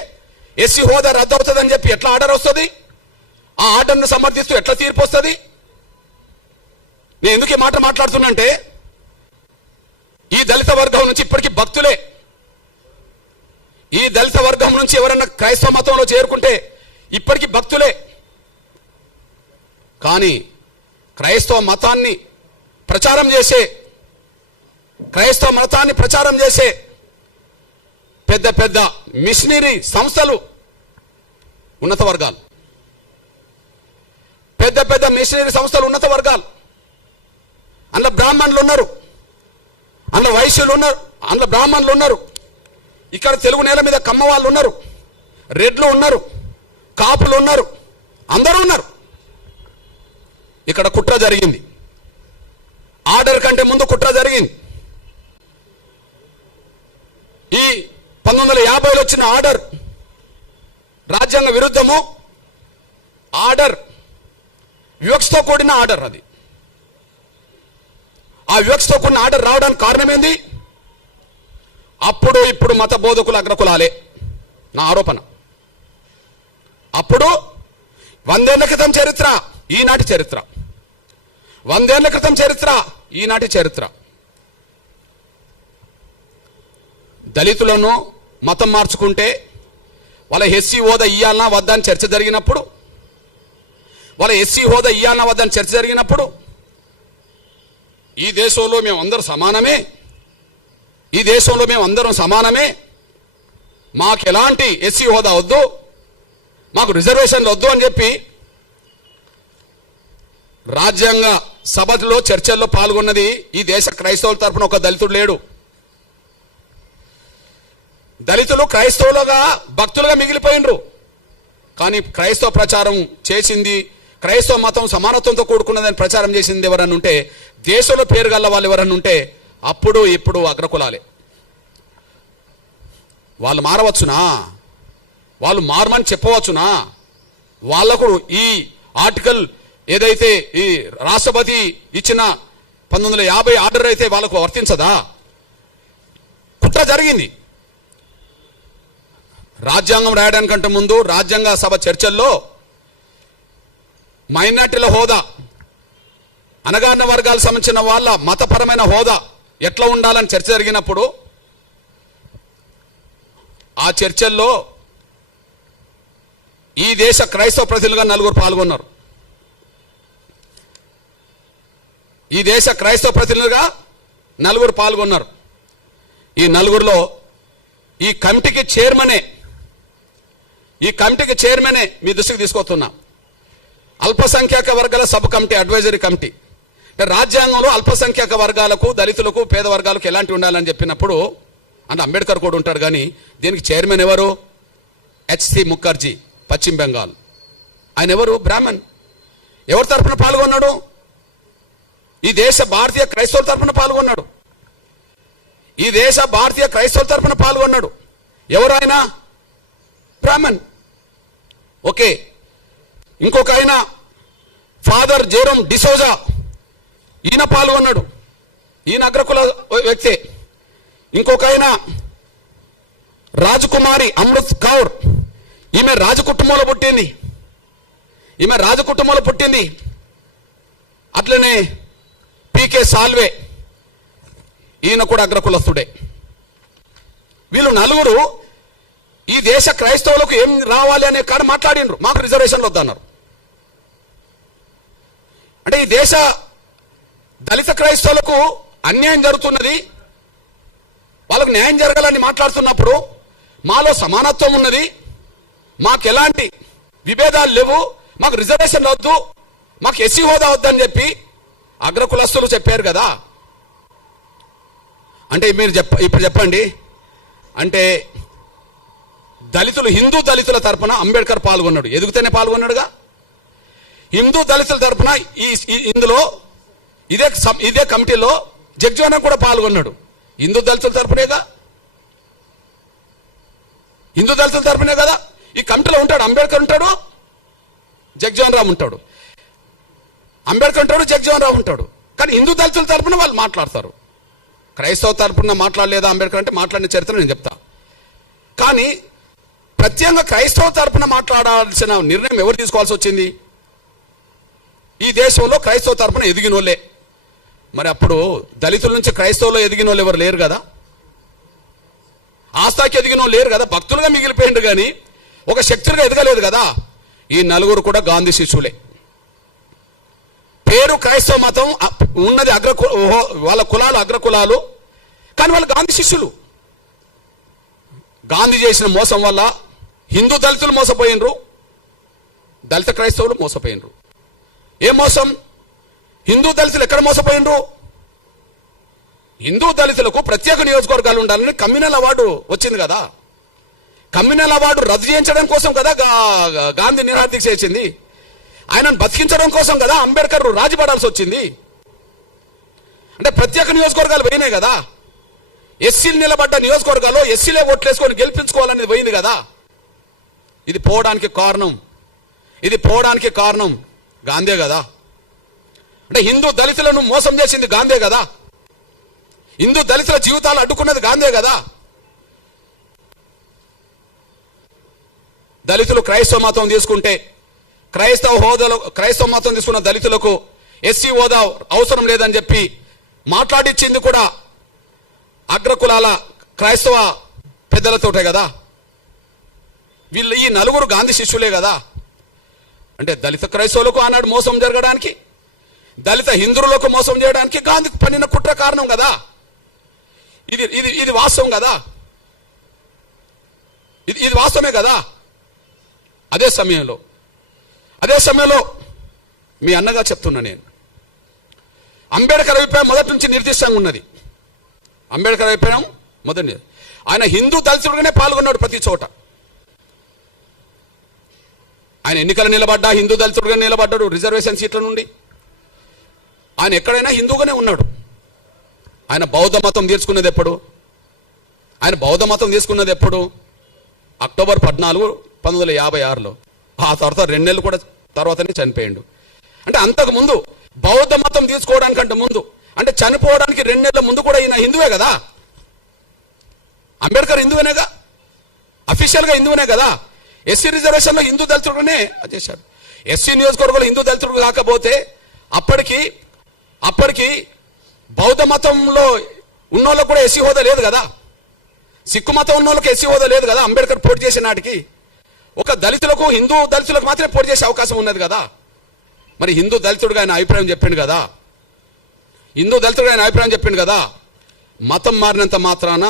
ఎస్సీ హోదా రద్దవుతుందని చెప్పి ఎట్లా ఆర్డర్ వస్తుంది? ఆ ఆర్డర్ను సమర్థిస్తూ ఎట్లా తీర్పు వస్తుంది? నేను ఎందుకు ఈ మాట మాట్లాడుతున్నంటే, ఈ దళిత వర్గం నుంచి ఇప్పటికీ భక్తులే, ఈ దళిత వర్గం నుంచి ఎవరన్నా క్రైస్తవ మతంలో చేరుకుంటే ఇప్పటికీ భక్తులే. కానీ క్రైస్తవ మతాన్ని ప్రచారం చేసే పెద్ద పెద్ద మిషనరీ సంస్థలు ఉన్నత వర్గాలు, పెద్ద పెద్ద మిషనరీ సంస్థలు ఉన్నత వర్గాలు. అందులో బ్రాహ్మణులు ఉన్నారు, అందులో వైశ్యులు ఉన్నారు, అందులో బ్రాహ్మణులు ఉన్నారు. ఇక్కడ తెలుగు నేల మీద కమ్మ వాళ్ళు ఉన్నారు, రెడ్లు ఉన్నారు, కాపులు ఉన్నారు, అందరూ ఉన్నారు. ఇక్కడ కుట్ర జరిగింది. ఆర్డర్ కంటే ముందు కుట్ర జరిగింది. ఈ 1950లో వచ్చిన ఆర్డర్ రాజ్యాంగ విరుద్ధము. ఆర్డర్ వివక్షతో కూడిన ఆర్డర్. అది ఆ వివక్షతో కూడిన ఆర్డర్ రావడానికి కారణం ఏంది? అప్పుడు ఇప్పుడు మత బోధకులు అగ్రకులాలే నా ఆరోపణ. అప్పుడు 100 ఏళ్ల క్రితం చరిత్ర, ఈనాటి చరిత్ర. 100 ఏళ్ల క్రితం చరిత్ర, ఈనాటి చరిత్ర. దళితులను మతం మార్చుకుంటే వాళ్ళ ఎస్సీ హోదా ఇయ్యాలన్నా వద్దా అని చర్చ జరిగినప్పుడు, ఈ దేశంలో మేము అందరూ సమానమే, ఈ దేశంలో మేము అందరం సమానమే, మాకు ఎలాంటి ఎస్సీ హోదా వద్దు, మాకు రిజర్వేషన్లు వద్దు అని చెప్పి రాజ్యాంగ సభలో చర్చల్లో పాల్గొన్నది ఈ దేశ క్రైస్తవుల తరపున ఒక దళితుడు లేడు. దళితులు క్రైస్తవులుగా భక్తులుగా మిగిలిపోయినరు. కానీ క్రైస్తవ ప్రచారం చేసింది, క్రైస్తవ మతం సమానత్వంతో కూడుకున్నదని ప్రచారం చేసింది ఎవరన్నా ఉంటే, దేశంలో పేరు గల్ల వాళ్ళు ఎవరన్నా ఉంటే అప్పుడు ఇప్పుడు అగ్రకులాలే. వాళ్ళు మారవచ్చునా? వాళ్ళు మారమని చెప్పవచ్చునా? వాళ్లకు ఈ ఆర్టికల్ ఏదైతే ఈ రాష్ట్రపతి ఇచ్చిన 1950 ఆర్డర్ అయితే వాళ్ళకు వర్తించదా? కుట్ర జరిగింది. రాజ్యాంగం రాయడానికంటే ముందు రాజ్యాంగ సభ చర్చల్లో మైనార్టీల హోదా, అణగారిన వర్గాలకు సంబంధించిన వాళ్ళ మతపరమైన హోదా ఎట్లా ఉండాలని చర్చ జరిగినప్పుడు ఆ చర్చల్లో ఈ దేశ క్రైస్తవ ప్రతినిధులుగా 4 పాల్గొన్నారు. ఈ దేశ క్రైస్తవ ప్రతినిధులుగా 4 పాల్గొన్నారు. ఈ 4లో ఈ కమిటీకి చైర్మనే మీ దృష్టికి తీసుకొస్తున్నా. అల్పసంఖ్యాక వర్గాల సబ్ కమిటీ, అడ్వైజరీ కమిటీ. అంటే రాజ్యాంగంలో అల్పసంఖ్యాక వర్గాలకు, దళితులకు, పేద వర్గాలకు ఎలాంటి ఉండాలని చెప్పినప్పుడు అంటే అంబేద్కర్ కూడా ఉంటాడు, కానీ దీనికి చైర్మన్ ఎవరు? హెచ్సి ముఖర్జీ, పశ్చిమ బెంగాల్. ఆయన ఎవరు? బ్రాహ్మణ్. ఎవరి తరఫున పాల్గొన్నాడు? ఈ దేశ భారతీయ క్రైస్తవుల తరఫున పాల్గొన్నాడు. ఈ దేశ భారతీయ క్రైస్తవుల తరఫున పాల్గొన్నాడు. ఎవరు ఆయన? బ్రాహ్మణ్. ఓకే. ఇంకొక ఆయన ఫాదర్ జెరోమ్ డిసోజా, ఈయన పాల్గొన్నాడు. ఈయన అగ్రకుల వ్యక్తే. ఇంకొక ఆయన రాజకుమారి అమృత్ కౌర్, ఈమె రాజకుటుంబంలో పుట్టింది. అట్లనే పీకే సాల్వే, ఈయన కూడా అగ్రకులస్తుడే. వీళ్ళు 4 ఈ దేశ క్రైస్తవులకు ఏం రావాలి అనే కాడ మాట్లాడినరు. మాకు రిజర్వేషన్లు వద్దన్నారు. అంటే ఈ దేశ దళిత క్రైస్తవులకు అన్యాయం జరుగుతున్నది, వాళ్ళకు న్యాయం జరగాలని మాట్లాడుతున్నప్పుడు మాలో సమానత్వం ఉన్నది, మాకు ఎలాంటి విభేదాలు లేవు, మాకు రిజర్వేషన్లు వద్దు, మాకు ఎస్సీ హోదా వద్దని చెప్పి అగ్రకులస్తులు చెప్పారు కదా. అంటే మీరు ఇప్పుడు చెప్పండి, అంటే హిందూ దళితుల తరపున అంబేద్కర్ పాల్గొన్నాడు, ఎదుగుతూనే పాల్గొన్నాడుగా. హిందూ దళితుల తరపున ఇందులో ఇదే కమిటీలో జగ్జీవన్ కూడా పాల్గొన్నాడు. హిందూ దళితుల తరపునే కదా ఈ కమిటీలో ఉంటాడు. అంబేద్కర్ ఉంటాడు, జగ్జీవన్ రామ్ ఉంటాడు. అంబేద్కర్ ఉంటాడు, జగ్జీవన్ రామ్ ఉంటాడు. కానీ హిందూ దళితుల తరపున వాళ్ళు మాట్లాడతారు. క్రైస్తవ తరపున మాట్లాడలేదా అంబేద్కర్ అంటే మాట్లాడిన చరిత్ర నేను చెప్తా. కానీ ప్రత్యేకంగా క్రైస్తవ తరపున మాట్లాడాల్సిన నిర్ణయం ఎవరు తీసుకోవాల్సి వచ్చింది? ఈ దేశంలో క్రైస్తవ తరపున ఎదిగినోళ్ళే. మరి అప్పుడు దళితుల నుంచి క్రైస్తవులు ఎదిగిన వాళ్ళు ఎవరు లేరు కదా, ఆస్థాకి ఎదిగిన వాళ్ళు లేరు కదా, భక్తులుగా మిగిలిపోయిండు కానీ ఒక శక్తులుగా ఎదగలేదు కదా. ఈ 4 కూడా గాంధీ శిష్యులే. పేరు క్రైస్తవ మతం ఉన్నది, వాళ్ళ కులాలు అగ్రకులాలు, కానీ వాళ్ళు గాంధీ శిష్యులు. గాంధీ చేసిన మోసం వల్ల హిందూ దళితులు మోసపోయినరు, దళిత క్రైస్తవులు మోసపోయినరు. ఏ మోసం? హిందూ దళితులు ఎక్కడ మోసపోయినరు? హిందూ దళితులకు ప్రత్యేక నియోజకవర్గాలు ఉండాలని కమ్యూనల్ అవార్డు వచ్చింది కదా. కమ్యూనల్ అవార్డు రద్దు చేయించడం కోసం కదా గాంధీ నిరాదీక్ష చేసింది. ఆయనను బతికించడం కోసం కదా అంబేద్కర్ రాజీపడాల్సి వచ్చింది. అంటే ప్రత్యేక నియోజకవర్గాలు పోయినాయి కదా. ఎస్సీలు నిలబడ్డ నియోజకవర్గాల్లో ఎస్సీలే ఓట్లేసుకొని గెలిపించుకోవాలనేది పోయింది కదా. ఇది పోవడానికి కారణం గాంధీ కదా. అంటే హిందూ దళితులను మోసం చేసింది గాంధీ కదా. హిందూ దళితుల జీవితాలు అడ్డుకున్నది గాంధీ కదా. దళితులు క్రైస్తవ మతం తీసుకుంటే క్రైస్తవ మతం తీసుకున్న దళితులకు ఎస్సీ హోదా అవసరం లేదని చెప్పి మాట్లాడిచ్చింది కూడా అగ్రకులాల క్రైస్తవ పెద్దలతోటే కదా. వీళ్ళు ఈ 4 గాంధీ శిష్యులే కదా. అంటే దళిత క్రైస్తవులకు ఆనాడు మోసం జరగడానికి, దళిత హిందువులకు మోసం చేయడానికి గాంధీ పన్నిన కుట్ర కారణం కదా. ఇది వాస్తవం కదా. ఇది వాస్తవమే కదా. అదే సమయంలో మీ అన్నగా చెప్తున్నా నేను, అంబేద్కర్ అభిప్రాయం మొదటి నుంచి నిర్దిష్టంగా ఉన్నది. అంబేద్కర్ అభిప్రాయం మొదటి, ఆయన హిందూ దళితుడుగానే పాల్గొన్నాడు ప్రతి చోట. ఆయన ఎన్నికలు నిలబడ్డా హిందూ దళితుడుగా నిలబడ్డాడు రిజర్వేషన్ సీట్ల నుండి. ఆయన ఎక్కడైనా హిందూగానే ఉన్నాడు. ఆయన బౌద్ధ మతం తీసుకున్నది ఎప్పుడు? అక్టోబర్ 14, 1956లో. ఆ తర్వాత 2 నెలలు కూడా తర్వాతనే చనిపోయిండు. అంటే అంతకుముందు బౌద్ధ మతం తీసుకోవడానికంటే ముందు అంటే చనిపోవడానికి 2 నెలల ముందు కూడా ఈయన హిందువే కదా, అంబేద్కర్ హిందువునేగా, అఫీషియల్గా హిందువునే కదా. ఎస్సీ రిజర్వేషన్లో హిందూ దళితుడునే చేశాడు. ఎస్సీ నియోజకవర్గంలో హిందూ దళితుడు కాకపోతే అప్పటికి బౌద్ధ మతంలో ఉన్నోళ్ళకు కూడా ఎస్సీ హోదా లేదు కదా, సిక్కు మతం ఉన్నోళ్ళకి ఎస్సీ హోదా లేదు కదా. అంబేద్కర్ పోటీ చేసే నాటికి ఒక దళితులకు, హిందూ దళితులకు మాత్రమే పోటీ చేసే అవకాశం ఉన్నది కదా. మరి హిందూ దళితుడుగా ఆయన అభిప్రాయం చెప్పిండు కదా, మతం మారినంత మాత్రాన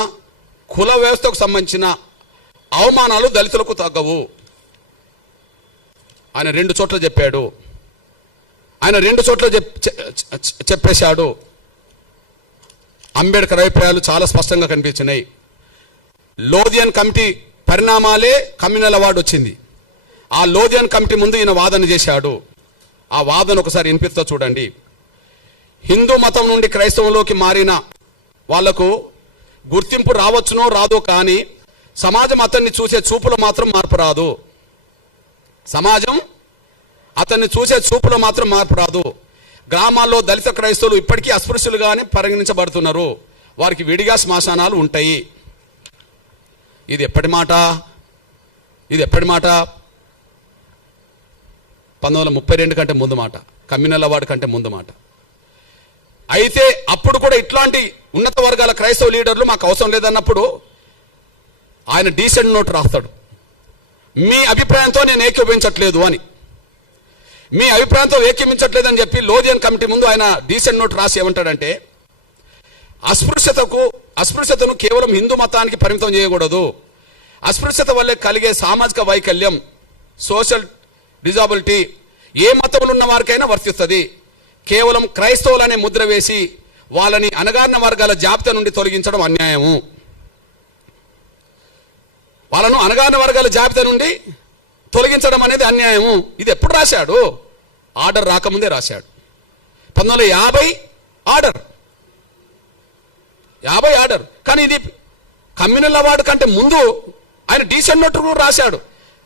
కుల వ్యవస్థకు సంబంధించిన అవమానాలు దళితులకు తగ్గవు. ఆయన 2 చోట్ల చెప్పాడు, చెప్పేశాడు. అంబేద్కర్ అభిప్రాయాలు చాలా స్పష్టంగా కనిపించినాయి. లోధియన్ కమిటీ పరిణామాలే కమ్యూనల్ అవార్డు వచ్చింది. ఆ లోధియన్ కమిటీ ముందు ఈయన వాదన చేశాడు. ఆ వాదన ఒకసారి వినిపిస్తా చూడండి. హిందూ మతం నుండి క్రైస్తవంలోకి మారిన వాళ్లకు గుర్తింపు రావచ్చునో రాదో, కానీ సమాజం అతన్ని చూసే చూపులో మాత్రం మార్పు రాదు. గ్రామాల్లో దళిత క్రైస్తవులు ఇప్పటికీ అస్పృశ్యులుగానే పరిగణించబడుతున్నారు. వారికి విడిగా శ్మశానాలు ఉంటాయి. ఇది ఎప్పటి మాట? 1932 కంటే ముందు మాట, కమ్యూనల్ అవార్డు కంటే ముందు మాట. అయితే అప్పుడు కూడా ఇట్లాంటి ఉన్నత వర్గాల క్రైస్తవ లీడర్లు మాకు అవసరం లేదన్నప్పుడు ఆయన డీసెంట్ నోట్ రాస్తాడు. మీ అభిప్రాయంతో నేను ఏకీభవించట్లేదు అని, అని చెప్పి లోధియన్ కమిటీ ముందు ఆయన డీసెంట్ నోట్ రాసి ఏమంటాడంటే, అస్పృశ్యతను కేవలం హిందూ మతానికి పరిమితం చేయకూడదు. అస్పృశ్యత వల్లే కలిగే సామాజిక వైకల్యం, సోషల్ డిజాబిలిటీ ఏ మతంలో ఉన్న వారికైనా వర్తిస్తుంది. కేవలం క్రైస్తవులనే ముద్ర వేసి వాళ్ళని అణగారిన వర్గాల జాబితా నుండి తొలగించడం అన్యాయము. వాళ్ళను అణగారిన వర్గాల జాబితా నుండి తొలగించడం అనేది అన్యాయము. ఇది ఎప్పుడు రాశాడు? ఆర్డర్ రాకముందే రాశాడు. 1950 ఆర్డర్. కానీ ఇది కమ్యూనల్ అవార్డు కంటే ముందు ఆయన డీసెంట్ నోట్ కూడా రాశాడు.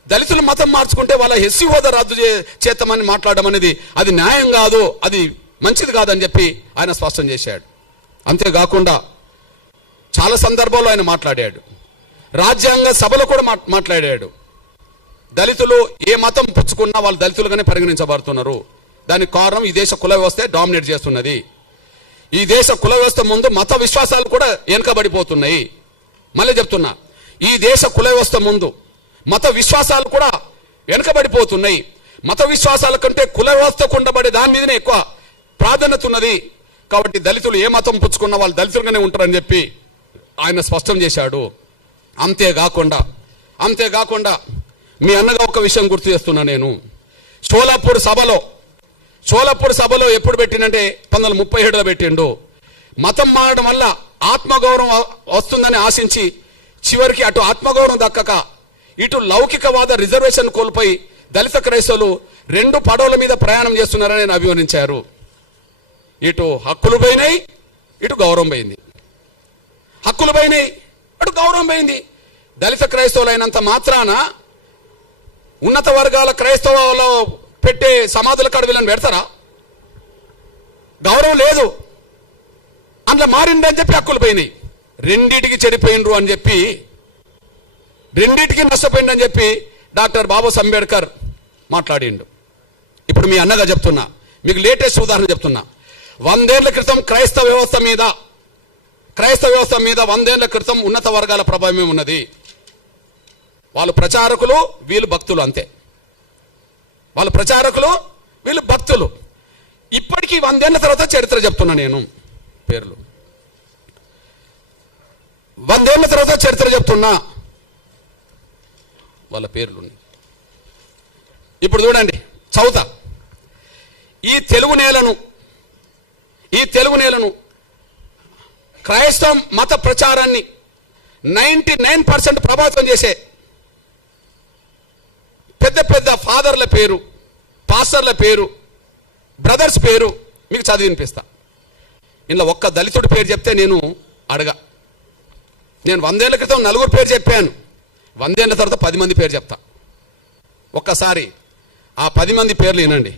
దళితులు మతం మార్చుకుంటే వాళ్ళ ఎస్సీ హోదా రద్దు చేస్తామని మాట్లాడడం అనేది అది న్యాయం కాదు, అది మంచిది కాదని చెప్పి ఆయన స్పష్టం చేశాడు. అంతేకాకుండా చాలా సందర్భాల్లో ఆయన మాట్లాడాడు. రాజ్యాంగ సభలో కూడా మాట్లాడాడు. దళితులు ఏ మతం పుచ్చుకున్నా వాళ్ళు దళితులుగానే పరిగణించబడుతున్నారు. దానికి కారణం ఈ దేశ కుల వ్యవస్థ డామినేట్ చేస్తున్నది. ఈ దేశ కుల వ్యవస్థ ముందు మత విశ్వాసాలు కూడా వెనుకబడిపోతున్నాయి. మళ్ళీ చెప్తున్నా, ఈ దేశ కుల వ్యవస్థ ముందు మత విశ్వాసాలు కూడా వెనుకబడిపోతున్నాయి. మత విశ్వాసాల కంటే కుల వ్యవస్థకు ఉండబడే దాని మీదనే ఎక్కువ ప్రాధాన్యత ఉన్నది. కాబట్టి దళితులు ఏ మతం పుచ్చుకున్నా వాళ్ళు దళితులుగానే ఉంటారని చెప్పి ఆయన స్పష్టం చేశాడు. అంతేకాకుండా మీ అన్నగా ఒక విషయం గుర్తు చేస్తున్నా నేను. షోలాపూర్ సభలో ఎప్పుడు పెట్టినంటే 1937లో పెట్టిండు. మతం మారడం వల్ల ఆత్మగౌరవం వస్తుందని ఆశించి చివరికి అటు ఆత్మగౌరవం దక్కక ఇటు లౌకికవాద రిజర్వేషన్ కోల్పోయి దళిత క్రైస్తవులు 2 పడవల మీద ప్రయాణం చేస్తున్నారని ఆయన అభివర్ణించారు. ఇటు హక్కులు పోయినాయి, ఇటు గౌరవం పోయింది. దళిత క్రైస్తవులు అయినంత మాత్రాన ఉన్నత వర్గాల క్రైస్తవులో పెట్టే సమాధుల కాడ వీళ్ళని పెడతారా? గౌరవం లేదు, అందులో మారిందని చెప్పి హక్కులు పోయినాయి. రెండిటికి చెడిపోయినరు అని చెప్పి, రెండిటికి నష్టపోయిందని చెప్పి డాక్టర్ బాబాసాహెబ్ అంబేద్కర్ మాట్లాడిండు. ఇప్పుడు మీ అన్నగా చెప్తున్నా, మీకు లేటెస్ట్ ఉదాహరణ చెప్తున్నా. 100 ఏళ్ల క్రితం క్రైస్తవ వ్యవస్థ మీద 100 ఏళ్ల క్రితం ఉన్నత వర్గాల ప్రభావమే ఉన్నది. వాళ్ళు ప్రచారకులు, వీళ్ళు భక్తులు, అంతే. వాళ్ళు ప్రచారకులు, వీళ్ళు భక్తులు. ఇప్పటికీ 100 ఏళ్ల తర్వాత చరిత్ర చెప్తున్నా నేను. పేర్లు 100 ఏళ్ల తర్వాత చరిత్ర చెప్తున్నా, వాళ్ళ పేర్లు. ఇప్పుడు చూడండి, చౌతా ఈ తెలుగు నేలను క్రైస్తవ మత ప్రచారాన్ని 99% ప్రభావితం చేసే పెద్ద ఫాదర్ల పేరు, పాస్టర్ల పేరు, బ్రదర్స్ పేరు మీకు చదివి వినిపిస్తా. ఇలా ఒక్క దళితుడి పేరు చెప్తే నేను 100 ఏళ్ల క్రితం 4 పేరు చెప్పాను. 100 ఏళ్ల తర్వాత 10 మంది పేరు చెప్తా. ఒక్కసారి ఆ 10 మంది పేర్లు వినండి.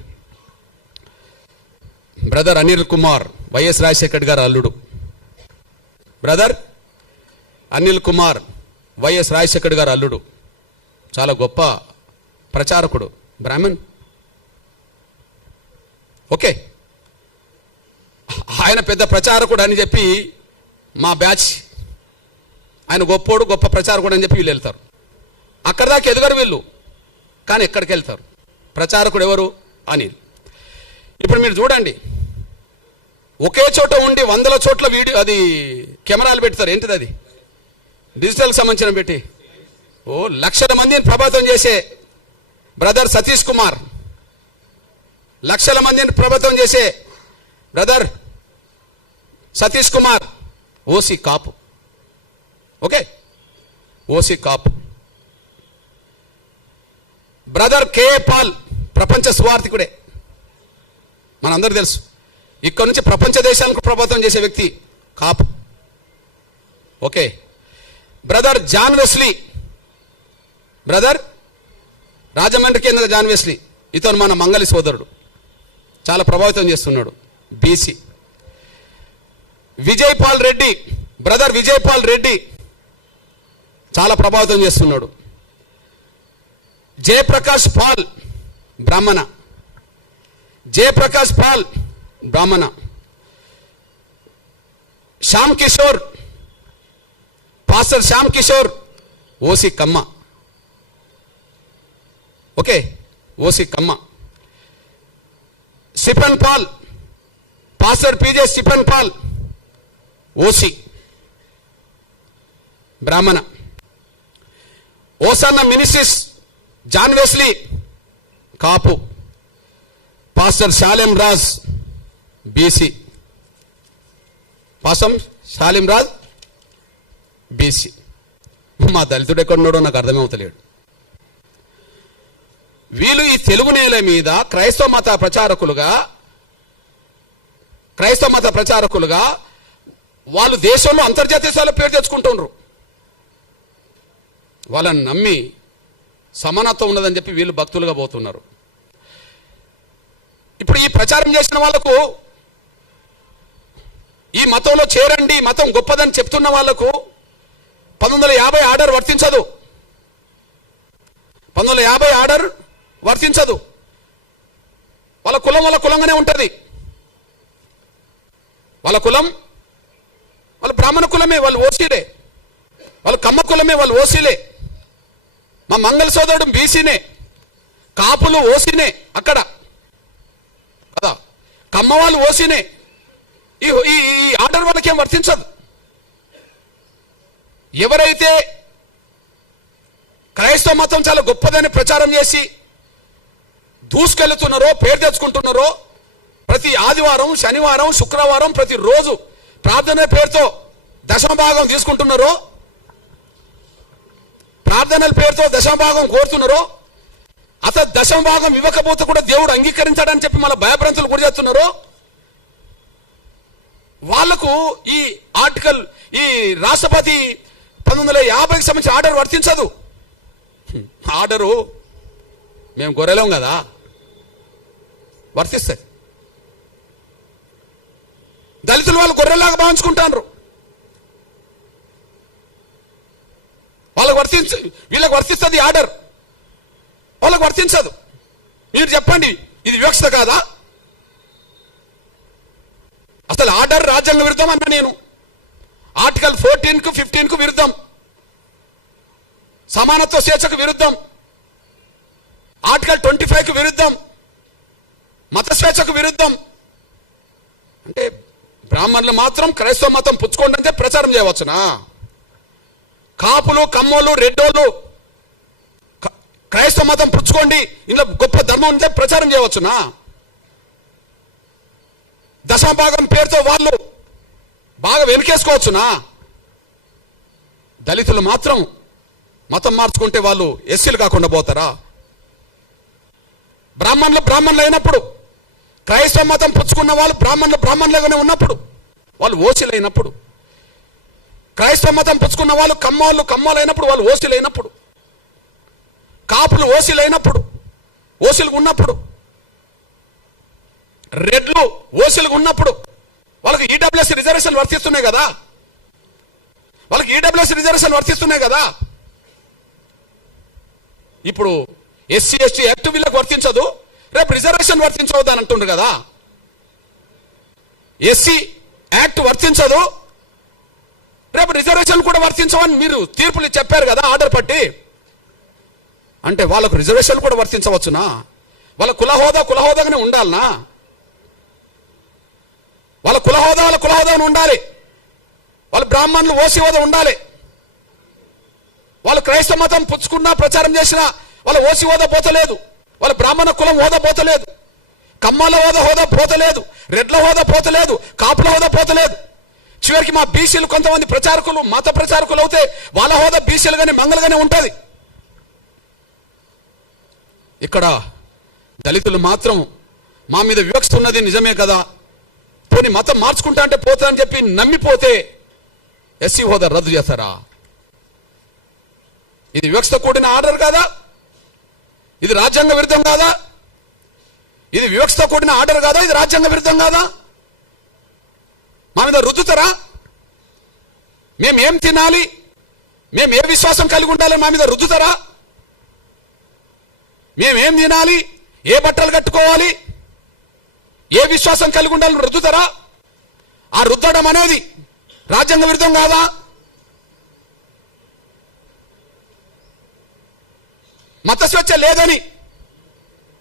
బ్రదర్ అనిల్ కుమార్ వైఎస్ రాజశేఖర్ గారు అల్లుడు. బ్రదర్ అనిల్ కుమార్ వైఎస్ రాజశేఖర్ గారు అల్లుడు. చాలా గొప్ప ప్రచారకుడు, బ్రాహ్మణ్. ఓకే, ఆయన పెద్ద ప్రచారకుడు అని చెప్పి మా బ్యాచ్, ఆయన గొప్పోడు, గొప్ప ప్రచారకుడు అని చెప్పి వీళ్ళు వెళ్తారు. అక్కడ దాకా ఎదుగరు వీళ్ళు, కానీ ఎక్కడికి వెళ్తారు? ప్రచారకుడు ఎవరు? అనిల్. ఇప్పుడు మీరు చూడండి, ఒకే చోట ఉండి 100 చోట్ల వీడియో, అది కెమెరాలు పెడతారు. ఏంటిది అది? డిజిటల్ సంబంధించిన పెట్టి లక్షల మందిని ప్రభావితం చేసే బ్రదర్ సతీష్ కుమార్, లక్షల మందిని ప్రభావితం చేసే బ్రదర్ సతీష్ కుమార్ ఓసీ కాపు. ఓకే, ఓసీ కాపు. బ్రదర్ కేఏ పాల్ ప్రపంచ సువార్థికుడే, మనందరూ తెలుసు. ఇక్కడ నుంచి ప్రపంచ దేశాలకు ప్రభావితం చేసే వ్యక్తి, Kapu. Okay, brother John Wesley, brother రాజమండ్రికి చెందిన జాన్ వెస్లీ, ఇతను మన మంగళి సోదరుడు, చాలా ప్రభావితం చేస్తున్నాడు, BC. Vijay Paul Reddy, brother Vijay Paul Reddy చాలా ప్రభావితం చేస్తున్నాడు. Jayaprakash Paul Brahmana, Jayaprakash Paul Brahmana. Shyam Kishore, pastor Shyam Kishore OC Kamma. Okay, OC Kamma. Stephen Paul, pastor PJ Stephen Paul OC Brahmana. Hosanna ministries John Wesley Kapu. Pastor Salem Raj BC, pastor Shalim Raj BC. మా దళితుడు ఎక్కడున్నాడో నాకు అర్థమవుతలేడు. వీళ్ళు ఈ తెలుగు నేల మీద క్రైస్తవ మత ప్రచారకులుగా వాళ్ళు దేశంలో అంతర్జాతీయ స్థాయిలో పేరు తెచ్చుకుంటున్నారు. వాళ్ళని నమ్మి సమానత్వం ఉన్నదని చెప్పి వీళ్ళు భక్తులుగా పోతున్నారు. ఇప్పుడు ఈ ప్రచారం చేసిన వాళ్లకు, ఈ మతంలో చేరండి, మతం గొప్పదని చెప్తున్న వాళ్లకు 1950 ఆర్డర్ వర్తించదు. 1950 ఆర్డర్ వర్తించదు. వాళ్ళ కులం వాళ్ళ కులంగానే ఉంటుంది. వాళ్ళ కులం వాళ్ళ బ్రాహ్మణ కులమే, వాళ్ళు ఓసీలే. వాళ్ళు కమ్మ కులమే, వాళ్ళు ఓసీలే. మా మంగళ సోదరుడు బీసీనే, కాపులు ఓసీనే అక్కడ కదా, కమ్మ వాళ్ళు ఓసీనే. ఈ ఆర్డర్ వాళ్ళకేం వర్తించదు. ఎవరైతే క్రైస్తవ మతం చాలా గొప్పదని ప్రచారం చేసి దూసుకెళ్తున్నారో, పేరు తెచ్చుకుంటున్నారో, ప్రతి ఆదివారం, శనివారం, శుక్రవారం ప్రతిరోజు ప్రార్థన పేరుతో దశమభాగం తీసుకుంటున్నారో, ప్రార్థనల పేరుతో దశమభాగం కోరుతున్నారో, అసలు దశమభాగం ఇవ్వకపోతే కూడా దేవుడు అంగీకరించాడని చెప్పి మళ్ళీ భయభ్రాంతులు గురి చేస్తున్నారో, వాళ్లకు ఈ ఆర్టికల్, ఈ రాష్ట్రపతి 1950కి సంబంధించిన ఆర్డర్ వర్తించదు. ఆర్డరు మేము గొర్రెలం కదా, వర్తిస్తాయి. దళితులు వాళ్ళు గొర్రెలాగా భావించుకుంటారు. వీళ్ళకి వర్తిస్తుంది ఆర్డర్, వాళ్ళకి వర్తించదు. మీరు చెప్పండి, ఇది వివక్షత కాదా? అసలు ఆర్డర్ రాజ్యాంగ విరుద్ధం అన్నా నేను. ఆర్టికల్ 14కు 15కు విరుద్ధం, సమానత్వ స్వేచ్ఛకు విరుద్ధం, ఆర్టికల్ 25కు విరుద్ధం, మత స్వేచ్ఛకు విరుద్ధం. అంటే బ్రాహ్మణులు మాత్రం క్రైస్తవ మతం పుచ్చుకోండి అంటే ప్రచారం చేయవచ్చునా? కాపులు, కమ్మోళ్ళు, రెడ్డోళ్ళు క్రైస్తవ మతం పుచ్చుకోండి, ఇందులో గొప్ప ధర్మం ఉంటే ప్రచారం చేయవచ్చునా? దశమభాగం పేరుతో వాళ్ళు బాగా వెనుకేసుకోవచ్చునా? దళితులు మాత్రం మతం మార్చుకుంటే వాళ్ళు ఎస్సీలు కాకుండా పోతారా? బ్రాహ్మణులు అయినప్పుడు, క్రైస్తవ మతం పుచ్చుకున్న వాళ్ళు బ్రాహ్మణులుగానే ఉన్నప్పుడు, వాళ్ళు ఓసీలు అయినప్పుడు, క్రైస్తవ మతం పుచ్చుకున్న వాళ్ళు కమ్మోళ్ళు అయినప్పుడు, వాళ్ళు ఓసీలు అయినప్పుడు, కాపులు ఓసీలు అయినప్పుడు, ఓసీలుగా ఉన్నప్పుడు, రెడ్లు ఓసీలుగా ఉన్నప్పుడు, వాళ్ళకి ఈడబ్ల్యూఎస్ రిజర్వేషన్ వర్తిస్తున్నాయి కదా, వాళ్ళకి ఈడబ్ల్యూఎస్ రిజర్వేషన్ వర్తిస్తున్నాయి కదా. ఇప్పుడు ఎస్సీ ఎస్టీ యాక్ట్ వీళ్ళకి వర్తించదు, రేపు రిజర్వేషన్ వర్తించవద్దు అని అంటుండ్రు కదా. ఎస్సీ యాక్ట్ వర్తించదు, రేపు రిజర్వేషన్ కూడా వర్తించవని మీరు తీర్పులు చెప్పారు కదా ఆర్డర్ పట్టి. అంటే వాళ్ళకు రిజర్వేషన్ కూడా వర్తించవచ్చునా? వాళ్ళ కులహోదాగానే ఉండాలనా? వాళ్ళ కులహోదాని ఉండాలి. వాళ్ళ బ్రాహ్మణులు ఓసీ హోదా ఉండాలి. వాళ్ళు క్రైస్తవ మతం పుచ్చుకున్నా ప్రచారం చేసినా వాళ్ళ ఓసీ హోదా పోతలేదు, వాళ్ళ బ్రాహ్మణ కులం హోదా పోతలేదు, కమ్మల హోదా పోతలేదు, రెడ్ల హోదా పోతలేదు, కాపుల హోదా పోతలేదు. చివరికి మా బీసీలు కొంతమంది ప్రచారకులు మత ప్రచారకులు అవుతే వాళ్ళ హోదా బీసీలుగానే మంగళగానే ఉంటుంది. ఇక్కడ దళితులు మాత్రం మా మీద వివక్ష ఉన్నది నిజమే కదా, పోనీ మతం మార్చుకుంటా అంటే పోతా అని చెప్పి నమ్మిపోతే ఎస్సీ హోదా రద్దు చేస్తారా? ఇది వివక్ష కూడిన ఆర్డర్ కాదా? ఇది రాజ్యాంగ విరుద్ధం కాదా? ఇది వివక్ష కూడిన ఆర్డర్ కాదా? ఇది రాజ్యాంగ విరుద్ధం కాదా? మా మీద రుద్దుతారా? మేమేం తినాలి, మేము ఏ విశ్వాసం కలిగి ఉండాలని మా మీద రుద్దుతారా? మేమేం తినాలి, ఏ బట్టలు కట్టుకోవాలి, ఏ విశ్వాసం కలిగి ఉండాలని రుద్దుతారా? ఆ రుద్దడం అనేది రాజ్యాంగ విరుద్ధం కాదా? మత స్వేచ్ఛ లేదని,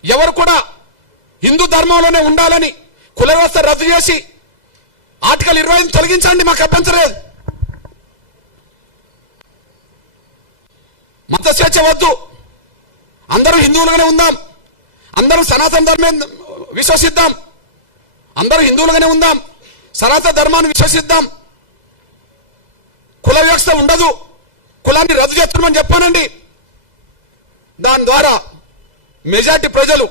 ఎవరు కూడా హిందూ ధర్మంలోనే ఉండాలని కుల వ్యవస్థ రద్దు చేసి ఆర్టికల్ 25 తొలగించండి, మాకు అభ్యంతరం లేదు. మత స్వేచ్ఛ వద్దు, అందరూ హిందువులుగానే ఉందాం, అందరూ సనాతన ధర్మాన్ని విశ్వసిద్దాం, అందరూ హిందువులుగానే ఉందాం, సనాతన ధర్మాన్ని విశ్వసిద్దాం. కుల వ్యవస్థ ఉండదు, కులాన్ని రద్దు చేస్తున్నామని చెప్పానండి. దాని ద్వారా మెజార్టీ ప్రజలు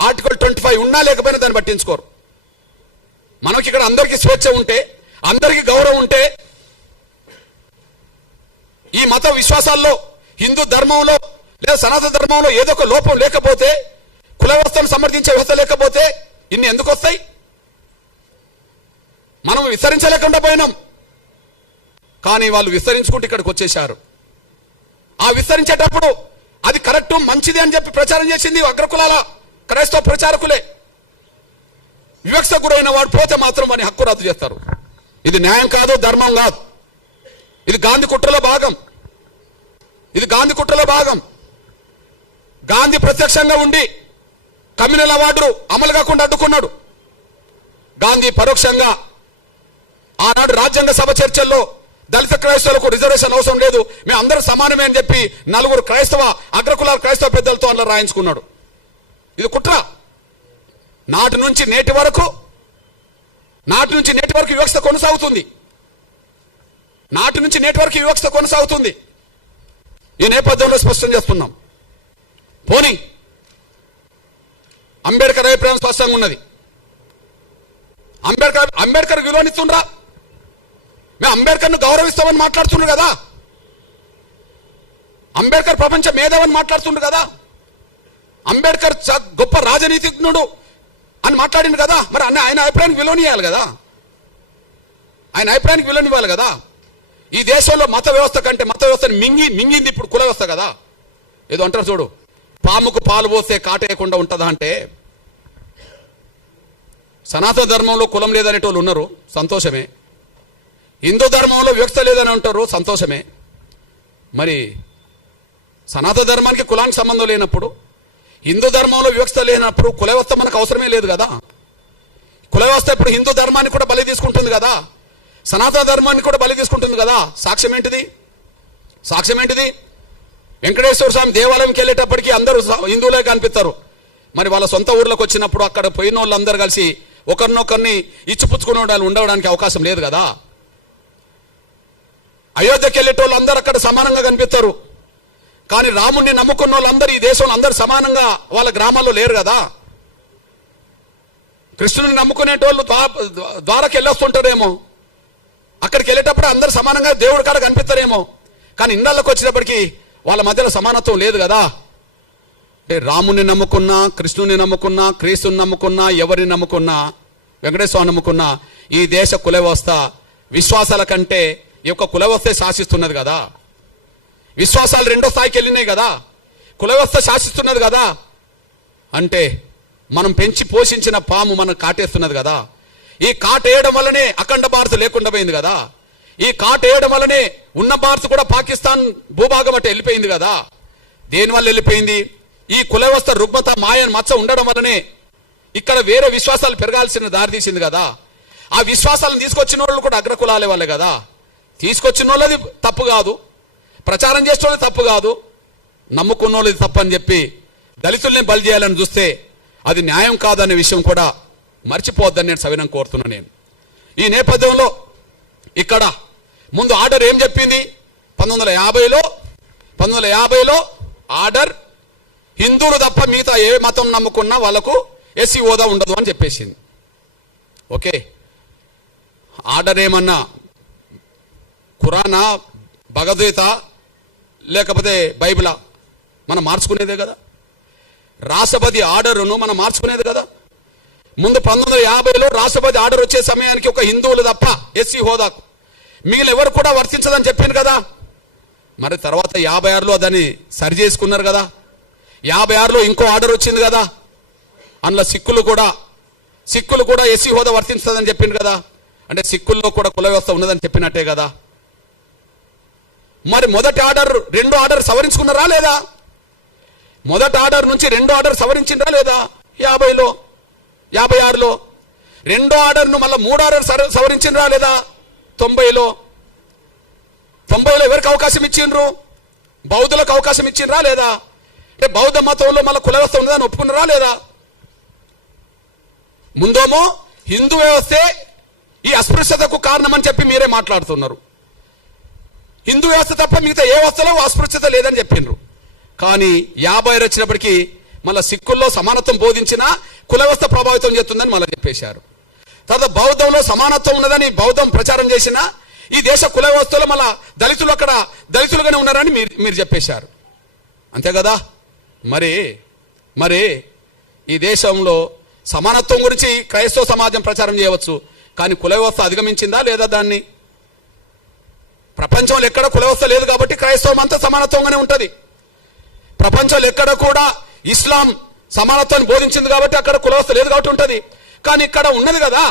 ఆర్టికల్ 25 ఉన్నా లేకపోయినా దాన్ని పట్టించుకోరు. మనకి ఇక్కడ అందరికీ స్వేచ్ఛ ఉంటే, అందరికీ గౌరవం ఉంటే, ఈ మత విశ్వాసాల్లో హిందూ ధర్మంలో లేదా సనాతన ధర్మంలో ఏదో ఒక లోపం లేకపోతే, కుల వ్యవస్థను సమర్థించే వ్యవస్థ లేకపోతే ఇన్ని ఎందుకు వస్తాయి? మనం విస్తరించలేకుండా పోయినాం, కానీ వాళ్ళు విస్తరించుకుంటూ ఇక్కడికి వచ్చేశారు. ఆ విస్తరించేటప్పుడు అది కరెక్ట్ మంచిది అని చెప్పి ప్రచారం చేసింది అగ్రకులాల క్రైస్తవ ప్రచారకులే. వివక్ష గురైన వాడు పోతే మాత్రం వాని హక్కు రద్దు చేస్తారు. ఇది న్యాయం కాదు, ధర్మం కాదు. ఇది గాంధీ కుట్రలో భాగం. ఇది గాంధీ కుట్రలో భాగం. గాంధీ ప్రత్యక్షంగా ఉండి కమ్యూనల్ అవార్డు అమలు కాకుండా అడ్డుకున్నాడు. గాంధీ పరోక్షంగా ఆనాడు రాజ్యాంగ సభ చర్చల్లో దళిత క్రైస్తవులకు రిజర్వేషన్ అవసరం లేదు, మేము అందరూ సమానమే అని చెప్పి 4 క్రైస్తవ అగ్రకులాల క్రైస్తవ పెద్దలతో అలా రాయించుకున్నాడు. ఇది కుట్ర. నాటి నుంచి నేటి వరకు వివక్ష కొనసాగుతుంది. నాటి నుంచి నేటి వరకు వివక్ష కొనసాగుతుంది. ఈ నేపథ్యంలో స్పష్టం చేస్తున్నాం. పోనీ అంబేద్కర్ అభిప్రాయం స్పష్టంగా ఉన్నది. అంబేద్కర్ విలువనిస్తుండ్రా? మేము అంబేద్కర్ను గౌరవిస్తామని మాట్లాడుతుండ్రు కదా, అంబేద్కర్ ప్రపంచ మేధావని మాట్లాడుతుండ్రు కదా, అంబేద్కర్ గొప్ప రాజనీతిజ్ఞుడు అని మాట్లాడింది కదా. మరి ఆయన అభిప్రాయానికి విలువనియాలి కదా, ఆయన అభిప్రాయానికి విలువనివ్వాలి కదా. ఈ దేశంలో మత వ్యవస్థ కంటే మత వ్యవస్థను మింగింది ఇప్పుడు కుల వ్యవస్థ కదా. ఏదో అంటారు చూడు, పాముకు పాలు పోస్తే కాటేయకుండా ఉంటుందా అంటే, సనాతన ధర్మంలో కులం లేదనేటోళ్ళు ఉన్నారు, సంతోషమే. హిందూ ధర్మంలో వివక్ష లేదని అంటారు, సంతోషమే. మరి సనాతన ధర్మానికి కులానికి సంబంధం లేనప్పుడు, హిందూ ధర్మంలో వివక్ష లేనప్పుడు కుల వ్యవస్థ మనకు అవసరమే లేదు కదా. కుల వ్యవస్థ ఇప్పుడు హిందూ ధర్మాన్ని కూడా బలి తీసుకుంటుంది కదా, సనాతన ధర్మాన్ని కూడా బలి తీసుకుంటుంది కదా. సాక్ష్యం ఏంటిది? వెంకటేశ్వర స్వామి దేవాలయంకి వెళ్ళేటప్పటికీ అందరూ హిందువులే కనిపిస్తారు. మరి వాళ్ళ సొంత ఊర్లోకి వచ్చినప్పుడు అక్కడ పోయిన వాళ్ళందరూ కలిసి ఒకరినొకరిని ఇచ్చిపుచ్చుకునే వాళ్ళు ఉండడానికి అవకాశం లేదు కదా. అయోధ్యకి వెళ్ళేటోళ్ళు అందరూ అక్కడ సమానంగా కనిపిస్తారు. కానీ రాముణ్ణి నమ్ముకున్న వాళ్ళందరూ ఈ దేశంలో అందరూ సమానంగా వాళ్ళ గ్రామాల్లో లేరు కదా. కృష్ణుని నమ్ముకునేటోళ్ళు ద్వారకి వెళ్ళొస్తుంటారేమో, అక్కడికి వెళ్ళేటప్పుడు అందరూ సమానంగా దేవుడి కాడ కనిపిస్తారేమో. కానీ ఇళ్ళకి వచ్చినప్పటికీ వాళ్ళ మధ్యలో సమానత్వం లేదు కదా. అంటే రాముని నమ్ముకున్నా, కృష్ణుని నమ్ముకున్నా, క్రీస్తుని నమ్ముకున్నా, ఎవరిని నమ్ముకున్నా వెంకటేశ్వర నమ్ముకున్న ఈ దేశ కుల వ్యవస్థ విశ్వాసాల కంటే ఈ యొక్క కుల వ్యవస్థే శాసిస్తున్నది కదా. విశ్వాసాలు రెండో స్థాయికి వెళ్ళినాయి కదా, కుల వ్యవస్థ శాసిస్తున్నది కదా. అంటే మనం పెంచి పోషించిన పాము మనం కాటేస్తున్నది కదా. ఈ కాటేయడం వల్లనే అఖండ భారత్ లేకుండా పోయింది కదా. ఈ కాటేయడం వల్లనే ఉన్న భారత్ కూడా పాకిస్తాన్ భూభాగం అంటే వెళ్ళిపోయింది కదా. దేనివల్ల వెళ్ళిపోయింది? ఈ కుల వ్యవస్థ రుగ్మత మాయన్ మచ్చ ఉండడం వల్లనే ఇక్కడ వేరే విశ్వాసాలు పెరగాల్సిన దారి తీసింది కదా. ఆ విశ్వాసాలను తీసుకొచ్చిన వాళ్ళు కూడా అగ్రకులాలే వాళ్ళే కదా. తీసుకొచ్చిన వాళ్ళది తప్పు కాదు, ప్రచారం చేసిన వాళ్ళది తప్పు కాదు, నమ్ముకున్న వాళ్ళది తప్పు అని చెప్పి దళితుల్ని బలి చేయాలని చూస్తే అది న్యాయం కాదనే విషయం కూడా మర్చిపోవద్దని నేను సవినం కోరుతున్నా. నేను ఈ నేపథ్యంలో ఇక్కడ ముందు ఆర్డర్ ఏం చెప్పింది? 1950లో ఆర్డర్ హిందువులు తప్ప మిగతా ఏ మతం నమ్ముకున్నా వాళ్లకు ఎస్సీ హోదా ఉండదు అని చెప్పేసింది. ఓకే, ఆర్డర్ ఏమన్నా ఖురానా, భగవద్గీత లేకపోతే బైబిలా మనం మార్చుకునేదే కదా. రాష్ట్రపతి ఆర్డర్ను మనం మార్చుకునేది కదా. ముందు 1950లో రాష్ట్రపతి ఆర్డర్ వచ్చే సమయానికి ఒక హిందువులు తప్ప ఎస్సీ హోదాకు మిగిలిన ఎవరు కూడా వర్తించదని చెప్పింది కదా. మరి తర్వాత 56లో దాన్ని సరి చేసుకున్నారు కదా. 56లో ఇంకో ఆర్డర్ వచ్చింది కదా. అందులో సిక్కులు కూడా ఎస్సీ హోదా వర్తించదని చెప్పింది కదా. అంటే సిక్కుల్లో కూడా కుల వ్యవస్థ ఉన్నదని చెప్పినట్టే కదా. మరి మొదటి ఆర్డర్ రెండో ఆర్డర్ సవరించుకున్నారా లేదా? మొదటి ఆర్డర్ నుంచి రెండో ఆర్డర్ సవరించిండ్రా లేదా? 50లో 56లో రెండో ఆర్డర్ను మళ్ళీ మూడో ఆర్డర్ సవరించిండ్రా లేదా? 90లో ఎవరికి అవకాశం ఇచ్చిండ్రు? బౌద్ధులకు అవకాశం ఇచ్చిండ్రా లేదా? అంటే బౌద్ధ మతంలో మళ్ళీ కుల వ్యవస్థ ఉన్నదని ఒప్పుకున్నారా లేదా? ముందేమో హిందూ వ్యవస్థే ఈ అస్పృశ్యతకు కారణం అని చెప్పి మీరే మాట్లాడుతున్నారు. హిందూ వ్యవస్థ తప్ప మిగతా ఏ వ్యవస్థలో అస్పృశ్యత లేదని చెప్పిండ్రు. కానీ 50 వచ్చినప్పటికీ మళ్ళీ సిక్కుల్లో సమానత్వం బోధించినా కుల వ్యవస్థ ప్రభావితం చేస్తుందని మళ్ళీ చెప్పేశారు. తర్వాత బౌద్ధంలో సమానత్వం ఉన్నదని బౌద్ధం ప్రచారం చేసినా ఈ దేశ కుల వ్యవస్థలో మళ్ళా దళితులు అక్కడ దళితులుగానే ఉన్నారని మీరు చెప్పేశారు. అంతే కదా. మరి ఈ దేశంలో సమానత్వం గురించి క్రైస్తవ సమాజం ప్రచారం చేయవచ్చు, కానీ కుల వ్యవస్థ అధిగమించిందా లేదా? దాన్ని ప్రపంచంలో ఎక్కడ కుల వ్యవస్థ లేదు కాబట్టి క్రైస్తవం అంతా సమానత్వంగానే ఉంటుంది. ప్రపంచంలో ఎక్కడ కూడా ఇస్లాం సమానత్వాన్ని బోధించింది కాబట్టి అక్కడ కుల వ్యవస్థ లేదు కాబట్టి ఉంటుంది. కానీ ఇక్కడ ఉన్నది కదా.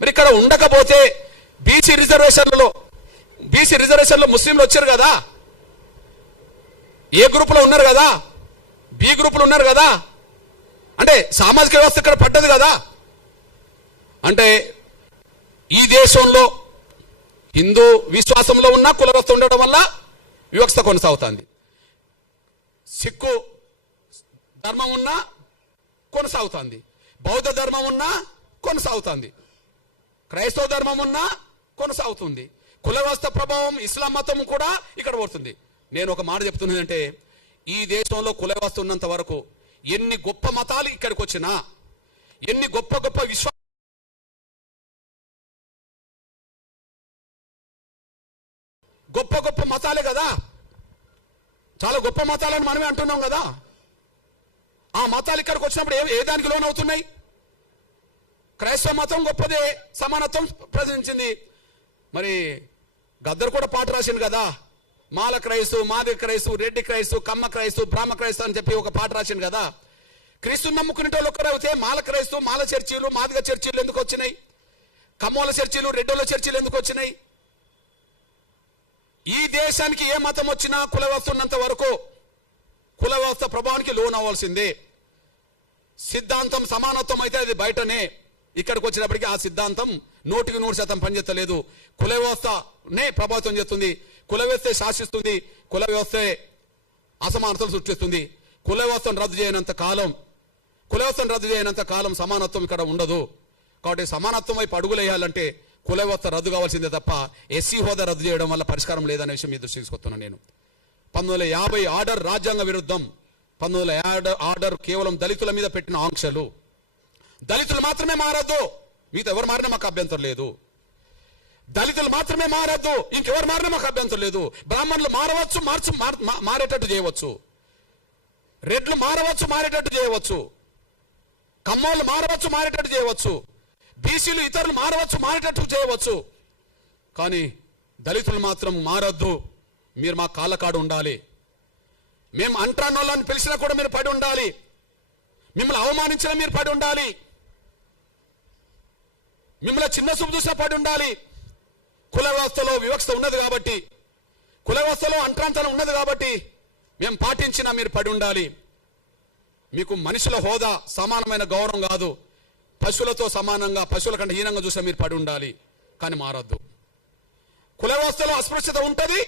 మరి ఇక్కడ ఉండకపోతే బీసీ రిజర్వేషన్లో ముస్లింలు వచ్చారు కదా, ఏ గ్రూపులో ఉన్నారు కదా, బి గ్రూపులు ఉన్నారు కదా. అంటే సామాజిక వ్యవస్థ ఇక్కడ పడ్డది కదా. అంటే ఈ దేశంలో హిందూ విశ్వాసంలో ఉన్న కుల వ్యవస్థ ఉండడం వల్ల వివక్ష కొనసాగుతుంది. సిక్కు ధర్మం ఉన్నా కొనసాగుతుంది, బౌద్ధ ధర్మం ఉన్నా కొనసాగుతుంది, క్రైస్తవ ధర్మం ఉన్నా కొనసాగుతుంది. కుల వ్యవస్థ ప్రభావం ఇస్లాం మతం కూడా ఇక్కడ పడుతుంది. నేను ఒక మాట చెప్తున్నదంటే ఈ దేశంలో కుల వ్యవస్థ ఉన్నంత వరకు ఎన్ని గొప్ప మతాలు ఇక్కడికి వచ్చినా, ఎన్ని గొప్ప గొప్ప మతాలే కదా, చాలా గొప్ప మతాలని మనమే అంటున్నాం కదా. ఆ మతాలు ఇక్కడికి వచ్చినప్పుడు ఏ దానికి లోన్ అవుతున్నాయి? క్రైస్తవ మతం గొప్పదే, సమానత్వం ప్రదర్శించింది. మరి గద్దరు కూడా పాట రాసింది కదా, మాల క్రైస్తు, మాదిగ క్రైస్తు, రెడ్డి క్రైస్తు, కమ్మ క్రైస్తు, బ్రాహ్మ క్రైస్తు అని చెప్పి ఒక పాట రాసింది కదా. క్రీస్తుని నమ్ముకునే వాళ్ళు ఒక్కరైతే మాల క్రైస్తు, మాల చర్చీలు, మాదిగ చర్చీలు ఎందుకు వచ్చినాయి? కమ్మోల చర్చీలు, రెడ్డోల చర్చీలు ఎందుకు వచ్చినాయి? ఈ దేశానికి ఏ మతం వచ్చినా కుల వ్యవస్థ ఉన్నంత వరకు కుల వ్యవస్థ ప్రభావానికి లోన్ అవ్వాల్సిందే. సిద్ధాంతం సమానత్వం అయితే అది బయటనే, ఇక్కడికి వచ్చినప్పటికీ ఆ సిద్ధాంతం 100% పనిచేస్తలేదు. కుల వ్యవస్థనే ప్రభావితం చేస్తుంది, కుల వ్యవస్థ శాసిస్తుంది, కుల వ్యవస్థే అసమానతలు సృష్టిస్తుంది. కుల వ్యవస్థను రద్దు చేయనంత కాలం సమానత్వం ఇక్కడ ఉండదు. కాబట్టి సమానత్వం వైపు అడుగులేయాలంటే కుల వ్యవస్థ రద్దు కావాల్సిందే తప్ప ఎస్సీ హోదా రద్దు చేయడం వల్ల పరిష్కారం లేదనే విషయం మీ దృష్టికి తీసుకొస్తున్నాను నేను. 1950 ఆర్డర్ రాజ్యాంగ విరుద్ధం. 1950 ఆర్డర్ కేవలం దళితుల మీద పెట్టిన ఆంక్షలు. దళితులు మాత్రమే మారద్దు, మిగతా ఎవరు మారినా మాకు అభ్యంతరం లేదు. దళితులు మాత్రమే మారద్దు, ఇంకెవరు మారినా మాకు అభ్యంతరం లేదు. బ్రాహ్మణులు మారవచ్చు, మారేటట్టు చేయవచ్చు. రెడ్లు మారవచ్చు, మారేటట్టు చేయవచ్చు. కమ్మోళ్ళు మారవచ్చు, మారేటట్టు చేయవచ్చు. బీసీలు ఇతరులు మారవచ్చు, మారేటట్టు చేయవచ్చు, కానీ దళితులు మాత్రం మారద్దు. మీరు మా కాళ్ళ కాడు ఉండాలి. మేము అంట్రానోళ్ళని పిలిచినా కూడా మీరు పడి ఉండాలి. మిమ్మల్ని అవమానించినా మీరు పడి ఉండాలి. మిమ్మల్ని చిన్న చూపు చూసినా పడి ఉండాలి. కుల వ్యవస్థలో వివక్ష ఉన్నది కాబట్టి, కుల వ్యవస్థలో అంట్రాంతరం ఉన్నది కాబట్టి మేము పాటించినా మీరు పడి ఉండాలి. మీకు మనుషుల హోదా సమానమైన గౌరవం కాదు, పశువులతో సమానంగా, పశువుల కంటే హీనంగా చూసినా మీరు పడి ఉండాలి. కానీ మారద్దు. కుల వ్యవస్థలో అస్పృశ్యత ఉంటుంది,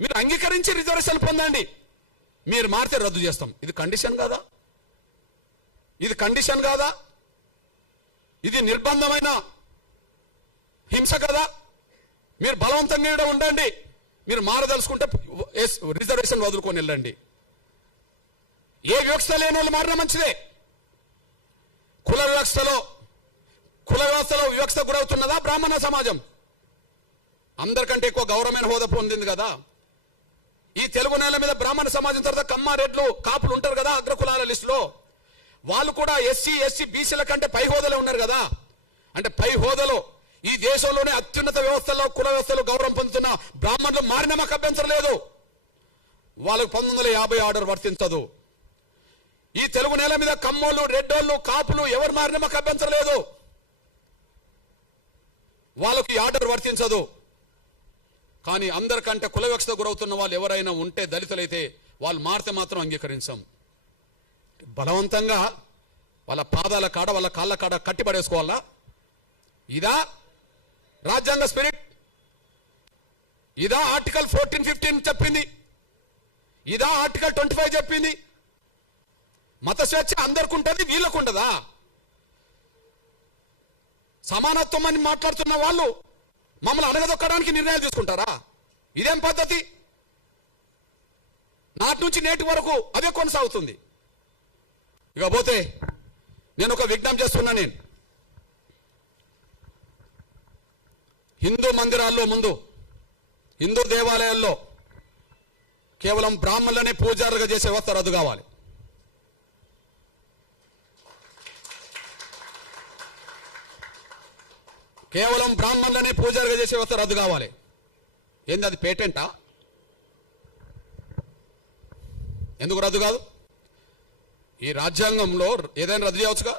మీరు అంగీకరించి రిజర్వేషన్ పొందండి. మీరు మారితే రద్దు చేస్తాం. ఇది కండిషన్ కాదా? ఇది కండిషన్ కాదా? ఇది నిర్బంధమైన హింస కదా? మీరు బలవంతంగా ఇక్కడ ఉండండి. మీరు మారదలుచుకుంటే రిజర్వేషన్ వదులుకొని వెళ్ళండి. ఏ వివక్ష లేని వాళ్ళు మారినా మంచిదే. కుల వ్యవస్థలో వివక్ష గురవుతున్నదా బ్రాహ్మణ సమాజం? అందరికంటే ఎక్కువ గౌరవమైన హోదా పొందింది కదా. ఈ తెలుగు నేల మీద బ్రాహ్మణ సమాజం తర్వాత కమ్మ, రెడ్లు, కాపులు ఉంటారు కదా అగ్రకులాల లిస్టులో. వాళ్ళు కూడా ఎస్సీ, బీసీల కంటే పై హోదాలో ఉన్నారు కదా. అంటే పై హోదాలో ఈ దేశంలోనే అత్యున్నత వ్యవస్థలో, కుల వ్యవస్థలో గౌరవం పొందుతున్న బ్రాహ్మణులు మారిన మాకు అభ్యంతరం లేదు. వాళ్ళకు 1950 ఆర్డర్ వర్తించదు. ఈ తెలుగు నేల మీద కమ్మోళ్ళు, రెడ్డోళ్ళు, కాపులు ఎవరు మారిన మాకు అభ్యంతరం లేదు. వాళ్ళకి ఆర్డర్ వర్తించదు. కానీ అందరికంటే కుల వివక్షత గురవుతున్న వాళ్ళు ఎవరైనా ఉంటే, దళితులైతే వాళ్ళు మారితే మాత్రం అంగీకరించాం. బలవంతంగా వాళ్ళ పాదాల కాడ, వాళ్ళ కాళ్ళ కాడ కట్టిపడేసుకోవాలా? ఇదా రాజ్యాంగ స్పిరిట్? ఇదా ఆర్టికల్ 14, 15 చెప్పింది? ఇదా ఆర్టికల్ 25 చెప్పింది? మత స్వేచ్ఛ అందరికి ఉంటుంది, వీళ్ళకు ఉండదా? సమానత్వం అని మాట్లాడుతున్న వాళ్ళు మమ్మల్ని అడగదొక్కడానికి నిర్ణయాలు తీసుకుంటారా? ఇదేం పద్ధతి? నాటి నుంచి నేటి వరకు అదే కొనసాగుతుంది. ఇకపోతే నేను ఒక విజ్ఞప్తి చేస్తున్నా. నేను హిందూ మందిరాల్లో ముందు, హిందూ దేవాలయాల్లో కేవలం బ్రాహ్మణులనే పూజారులుగా చేసే వ్యవస్థ రద్దు కావాలి. కేవలం బ్రాహ్మణులనే పూజారులుగా చేసే వ్యవస్థ రద్దు కావాలి. ఏంది అది? పేటెంటా? ఎందుకు రద్దు కాదు? ఈ రాజ్యాంగంలో ఏదైనా రద్దు చేయవచ్చుగా.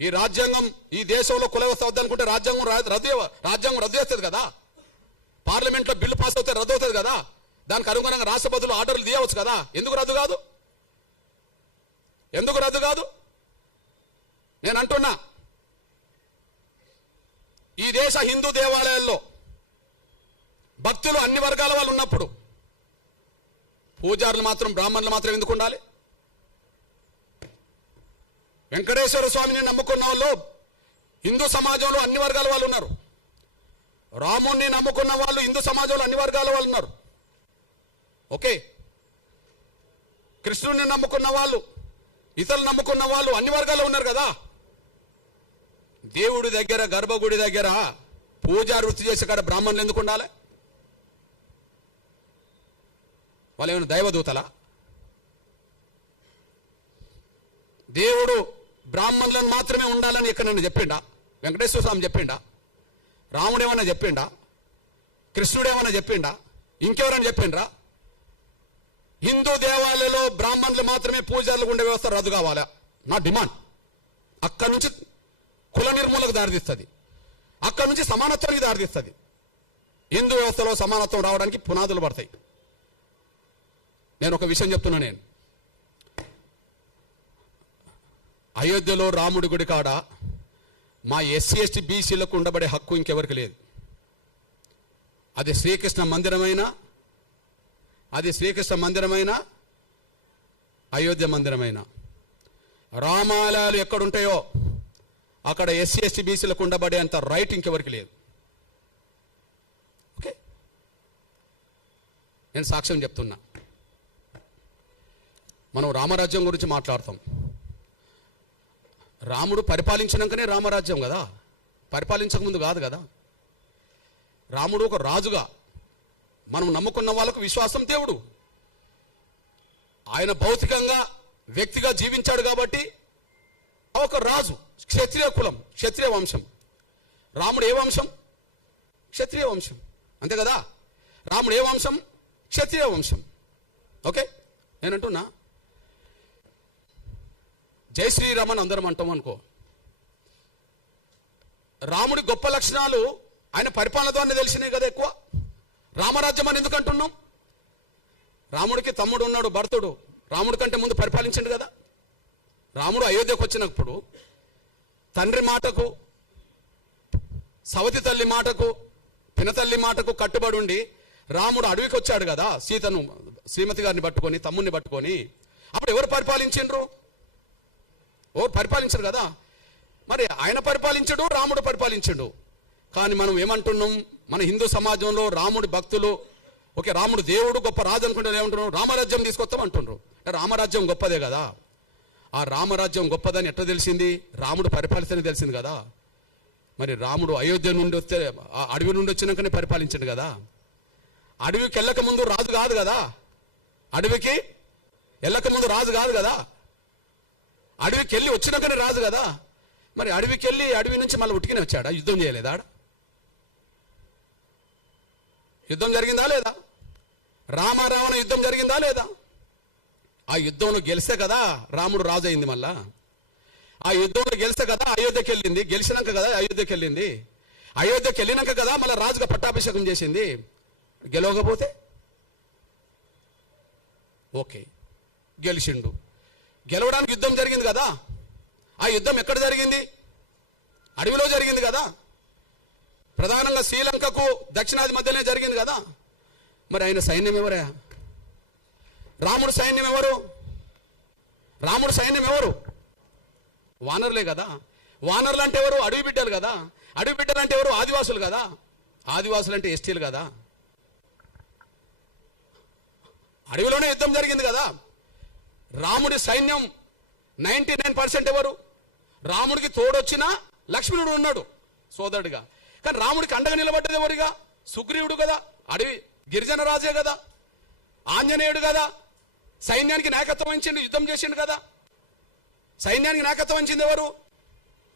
ఈ రాజ్యాంగం ఈ దేశంలో కుల వ్యవస్థ వద్దనుకుంటే రాజ్యాంగం రద్దు చేస్తుంది కదా. పార్లమెంట్లో బిల్లు పాస్ అవుతే రద్దు అవుతుంది కదా. దానికి అనుగుణంగా రాష్ట్రపతులు ఆర్డర్లు తీయవచ్చు కదా. ఎందుకు రద్దు కాదు? ఎందుకు రద్దు కాదు? నేను అంటున్నా, ఈ దేశ హిందూ దేవాలయాల్లో భక్తులు అన్ని వర్గాల వాళ్ళు ఉన్నప్పుడు పూజారులు మాత్రం, బ్రాహ్మణులు మాత్రం ఎందుకు ఉండాలి? వెంకటేశ్వర స్వామిని నమ్ముకున్న వాళ్ళు హిందూ సమాజంలో అన్ని వర్గాల వాళ్ళు ఉన్నారు. రాముణ్ణి నమ్ముకున్న వాళ్ళు హిందూ సమాజంలో అన్ని వర్గాల వాళ్ళు ఉన్నారు. ఓకే. కృష్ణుడిని నమ్ముకున్న వాళ్ళు, ఇతరులు నమ్ముకున్న వాళ్ళు అన్ని వర్గాల్లో ఉన్నారు కదా. దేవుడి దగ్గర, గర్భగుడి దగ్గర పూజా వృత్తి చేసే కాడ బ్రాహ్మణులు ఎందుకు ఉండాలి? వాళ్ళు ఏమైనా దైవదూతలా? దేవుడు బ్రాహ్మణులను మాత్రమే ఉండాలని ఇక్కడ నన్ను చెప్పిండా? వెంకటేశ్వర స్వామి చెప్పిండా? రాముడు ఏమన్నా చెప్పిండా? కృష్ణుడు ఏమన్నా చెప్పిండా? ఇంకెవరైనా చెప్పిండ్రా? హిందూ దేవాలయంలో బ్రాహ్మణులు మాత్రమే పూజారులు ఉండే వ్యవస్థ రద్దు కావాలా? నా డిమాండ్. అక్కడి నుంచి కుల నిర్మూలకు దారితీస్తుంది, అక్కడి నుంచి సమానత్వానికి దారితీస్తుంది. హిందూ వ్యవస్థలో సమానత్వం రావడానికి పునాదులు పడతాయి. నేను ఒక విషయం చెప్తున్నా. నేను అయోధ్యలో రాముడి గుడి కాడ మా ఎస్సీ, ఎస్టీ, బీసీలకు ఉండబడే హక్కు ఇంకెవరికి లేదు. అది శ్రీకృష్ణ మందిరమైనా, అయోధ్య మందిరమైనా, రామాలయాలు ఎక్కడుంటాయో అక్కడ ఎస్సీ, ఎస్టీ, బీసీలకు ఉండబడే అంత రైట్ ఇంకెవరికి లేదు. ఓకే. నేను సాక్ష్యం చెప్తున్నా. మనం రామరాజ్యం గురించి మాట్లాడతాం. రాముడు పరిపాలించినాకనే రామరాజ్యం కదా, పరిపాలించక ముందు కాదు కదా. రాముడు ఒక రాజుగా, మనం నమ్ముకున్న వాళ్ళకు విశ్వాసం దేవుడు. ఆయన భౌతికంగా వ్యక్తిగా జీవించాడు కాబట్టి ఒక రాజు, క్షత్రియ కులం, క్షత్రియ వంశం. రాముడు ఏ వంశం? క్షత్రియ వంశం, అంతే కదా. రాముడు ఏ వంశం? క్షత్రియ వంశం. ఓకే, నేనంటున్నా జై శ్రీరామ్ అని అందరం అంటాం అనుకో. రాముడి గొప్ప లక్షణాలు ఆయన పరిపాలన ద్వారా తెలిసినాయి కదా ఎక్కువ. రామరాజ్యం అని ఎందుకు అంటున్నాం? రాముడికి తమ్ముడు ఉన్నాడు భరతుడు, రాముడి కంటే ముందు పరిపాలించండు కదా. రాముడు అయోధ్యకు వచ్చినప్పుడు తండ్రి మాటకు, సవతి తల్లి మాటకు, పినతల్లి మాటకు కట్టుబడి ఉండి రాముడు అడవికి వచ్చాడు కదా, సీతను శ్రీమతి గారిని పట్టుకొని, తమ్ముడిని పట్టుకొని. అప్పుడు ఎవరు పరిపాలించిండ్రు? ఎవరు పరిపాలించరు కదా. మరి ఆయన పరిపాలించడు, రాముడు పరిపాలించడు. కానీ మనం ఏమంటున్నాం, మన హిందూ సమాజంలో రాముడి భక్తులు ఓకే రాముడు దేవుడు గొప్ప రాజు అనుకుంటే ఏమంటున్నాం? రామరాజ్యం తీసుకొస్తాం అంటున్నారు. రామరాజ్యం గొప్పదే కదా. ఆ రామరాజ్యం గొప్పదని ఎట్లా తెలిసింది? రాముడు పరిపాలిస్తేనే తెలిసింది కదా. మరి రాముడు అయోధ్య నుండి వస్తే, ఆ అడవి నుండి వచ్చినాకనే పరిపాలించండు కదా. అడవికి వెళ్ళక ముందు రాజు కాదు కదా. అడవికి వెళ్ళక ముందు రాజు కాదు కదా. అడవికి వెళ్ళి వచ్చినాకనే రాజు కదా. మరి అడవికి వెళ్ళి అడవి నుంచి మళ్ళీ ఉట్టికనే వచ్చాడా? యుద్ధం చేయలేదా? యుద్ధం జరిగిందా లేదా? రామారావణ యుద్ధం జరిగిందా లేదా? ఆ యుద్ధంలో గెలిస్తే కదా రాముడు రాజు అయింది. మళ్ళా ఆ యుద్ధంలో గెలిస్తే కదా అయోధ్యకి వెళ్ళింది. గెలిచినాక కదా అయోధ్యకి వెళ్ళింది. అయోధ్యకి వెళ్ళినాక కదా మళ్ళీ రాజుగా పట్టాభిషేకం చేసింది. గెలవకపోతే ఓకే గెలిచిండు. గెలవడానికి యుద్ధం జరిగింది కదా. ఆ యుద్ధం ఎక్కడ జరిగింది? అడవిలో జరిగింది కదా. ప్రధానంగా శ్రీలంకకు దక్షిణాది మధ్యనే జరిగింది కదా. మరి ఆయన సైన్యం ఎవరా? రాముడు సైన్యం ఎవరు? రాముడు సైన్యం ఎవరు? వానరులే కదా. వానరులు అంటే ఎవరు? అడవి బిడ్డలు కదా. అడవి బిడ్డలు అంటే ఎవరు? ఆదివాసులు కదా. ఆదివాసులు అంటే ఎస్టీలు కదా. అడవిలోనే యుద్ధం జరిగింది కదా. రాముడి సైన్యం 99% ఎవరు? రాముడికి తోడొచ్చిన లక్ష్మణుడు ఉన్నాడు సోదరుడిగా. కానీ రాముడికి అండగా నిలబడ్డది ఎవరిగా? సుగ్రీవుడు కదా. అడవి గిరిజన రాజే కదా. ఆంజనేయుడు కదా. సైన్యానికి నాయకత్వం వహించింది, యుద్ధం చేసిండు కదా. సైన్యానికి నాయకత్వం వహించింది ఎవరు?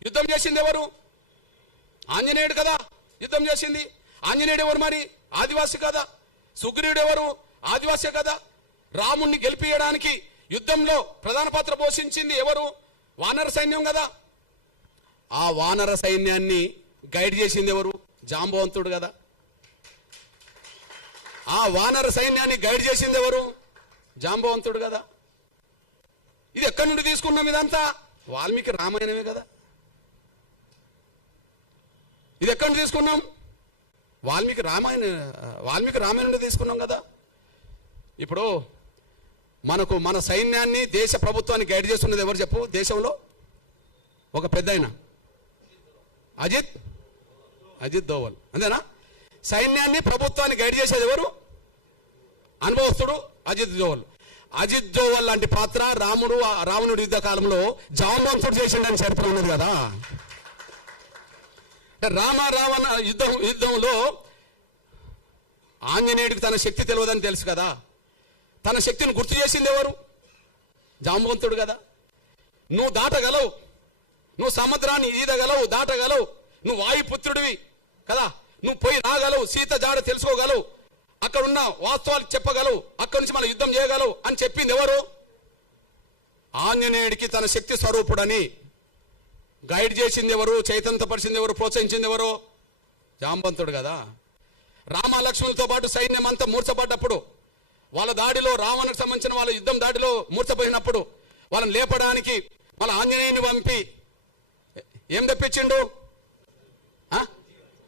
యుద్ధం చేసింది ఎవరు? ఆంజనేయుడు కదా యుద్ధం చేసింది. ఆంజనేయుడు ఎవరు? మరి ఆదివాసి కదా. సుగ్రీవుడు ఎవరు? ఆదివాసే కదా. రాముణ్ణి గెలిపియడానికి యుద్ధంలో ప్రధాన పాత్ర పోషించింది ఎవరు? వానర సైన్యం కదా. ఆ వానర సైన్యాన్ని గైడ్ చేసింది ఎవరు? జాంబవంతుడు కదా. ఆ వానర సైన్యాన్ని గైడ్ చేసింది ఎవరు? జాంబవంతుడు కదా. ఇది ఎక్కడి నుండి తీసుకున్నాం? ఇదంతా వాల్మీకి రామాయణమే కదా. ఇది ఎక్కడి నుండి తీసుకున్నాం? వాల్మీకి రామాయణం నుండి తీసుకున్నాం కదా. ఇప్పుడు మనకు మన సైన్యాన్ని, దేశ ప్రభుత్వాన్ని గైడ్ చేస్తున్నది ఎవరు చెప్పు? దేశంలో ఒక పెద్ద ఆయన అజిత్ దోవల్, అంతేనా? సైన్యాన్ని, ప్రభుత్వాన్ని గైడ్ చేసేది ఎవరు? అనుభవస్తుడు అజిత్ దోవల్. అజిత్ దోవల్ లాంటి పాత్ర రావణుడి యుద్ధ కాలంలో జాంబవంతుడు చేసిండని చరిత్ర ఉన్నది కదా. రావణ యుద్ధంలో ఆంజనేయుడికి తన శక్తి తెలియదని తెలుసు కదా. తన శక్తిని గుర్తు చేసింది ఎవరు? జాంబవంతుడు కదా. నువ్వు దాటగలవు, నువ్వు సముద్రాన్ని ఈదగలవు, దాటగలవు, నువ్వు వాయుపుత్రుడివి కదా. నువ్వు పోయి రాగలవు, సీత జాడ తెలుసుకోగలవు, అక్కడున్న వాస్తవాలు చెప్పగలవు, అక్కడి నుంచి మన యుద్ధం చేయగలవు అని చెప్పింది ఎవరు? ఆంజనేయుడికి తన శక్తి స్వరూపుడని గైడ్ చేసింది ఎవరు? చైతన్యపరిచింది ఎవరు? ప్రోత్సహించింది ఎవరు? జాంబవంతుడు కదా. రామ లక్ష్మణులతో పాటు సైన్యం అంతా మూర్చబడ్డప్పుడు, వాళ్ళ దాడిలో, రావణకు సంబంధించిన వాళ్ళ యుద్ధం దాడిలో మూర్చపోయినప్పుడు వాళ్ళని లేపడానికి వాళ్ళ ఆంజనేయుని పంపి ఏం తెప్పించిండు?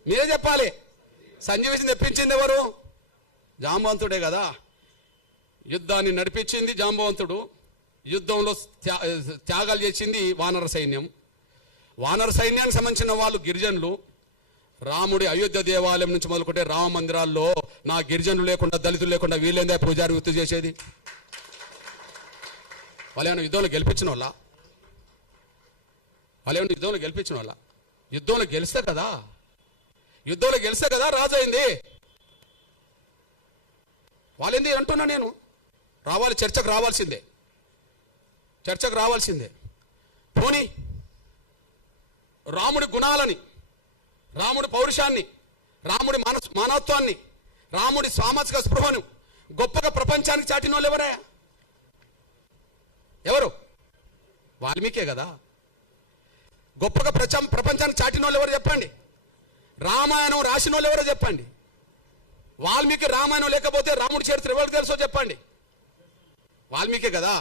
మీరే చెప్పాలి. సంజీవిని తెప్పించింది ఎవరు? జాంబవంతుడే కదా. యుద్ధాన్ని నడిపించింది జాంబవంతుడు. యుద్ధంలో త్యాగాలు చేసింది వానర సైన్యం. వానర సైన్యానికి సంబంధించిన వాళ్ళు గిరిజనులు. రాముడి అయోధ్య దేవాలయం నుంచి మొదలుకుంటే రామ మందిరాల్లో నా గిరిజనులు లేకుండా, దళితులు లేకుండా వీళ్ళేందా పూజారి వృత్తి చేసేది? వాళ్ళేమైనా యుద్ధంలో గెలిపించిన వాళ్ళ? వాళ్ళేమైనా యుద్ధంలో గెలిపించిన వాళ్ళ? యుద్ధంలో గెలిస్తే కదా, యుద్ధంలో గెలిస్తే కదా రాజు అయింది. వాళ్ళేంది అంటున్నా నేను. రావాలి, చర్చకు రావాల్సిందే, చర్చకు రావాల్సిందే. పోనీ రాముడి గుణాలని, రాముడి పౌరుషాన్ని, రాముడి మానవత్వాన్ని, రాముడి సామాజిక స్పృహను గొప్పగా ప్రపంచానికి చాటిన వాళ్ళు ఎవరా? ఎవరు? వాల్మీకే కదా. గొప్పగా ప్రపంచానికి చాటిన వాళ్ళు ఎవరు చెప్పండి? రామాయణం రాసిన వాళ్ళు ఎవరో చెప్పండి. వాల్మీకి రామాయణం లేకపోతే రాముడి చరిత్ర ఎవరికి తెలుసో చెప్పండి. వాల్మీకే కదా.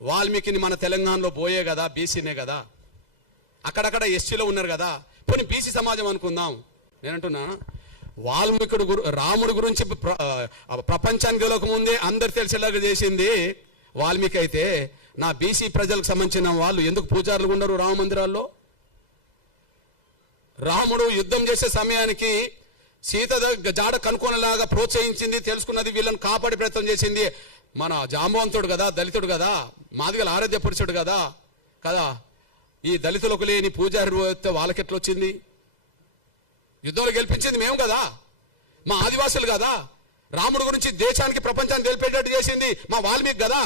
వాల్మీకిని మన తెలంగాణలో పోయే కదా, బీసీనే కదా, అక్కడక్కడ ఎస్సీలో ఉన్నారు కదా, పోనీ బీసీ సమాజం అనుకుందాం. నేనంటున్నా, వాల్మీకుడు రాముడి గురించి ప్రపంచానికి తెలియక ముందే అందరు తెలిసేలాగా చేసింది వాల్మీకి అయితే, నా బీసీ ప్రజలకు సంబంధించిన వాళ్ళు ఎందుకు పూజారులు ఉండరు రామ మందిరాల్లో? రాముడు యుద్ధం చేసే సమయానికి సీత జాడ కనుక్కోనేలాగా ప్రోత్సహించింది, తెలుసుకున్నది, వీళ్ళని కాపాడే ప్రయత్నం చేసింది మన జాంబవంతుడు కదా, దళితుడు కదా, మాదిగల ఆరాధ్య పురుషుడు కదా కదా. ఈ దళితులకు లేని పూజారి వాళ్ళకెట్లా వచ్చింది? యుద్ధంలో గెలిపించింది మేము కదా, మా ఆదివాసులు కదా. రాముడి గురించి దేశానికి ప్రపంచానికి తెలిపేటట్టు చేసింది మా వాల్మీకి కదా.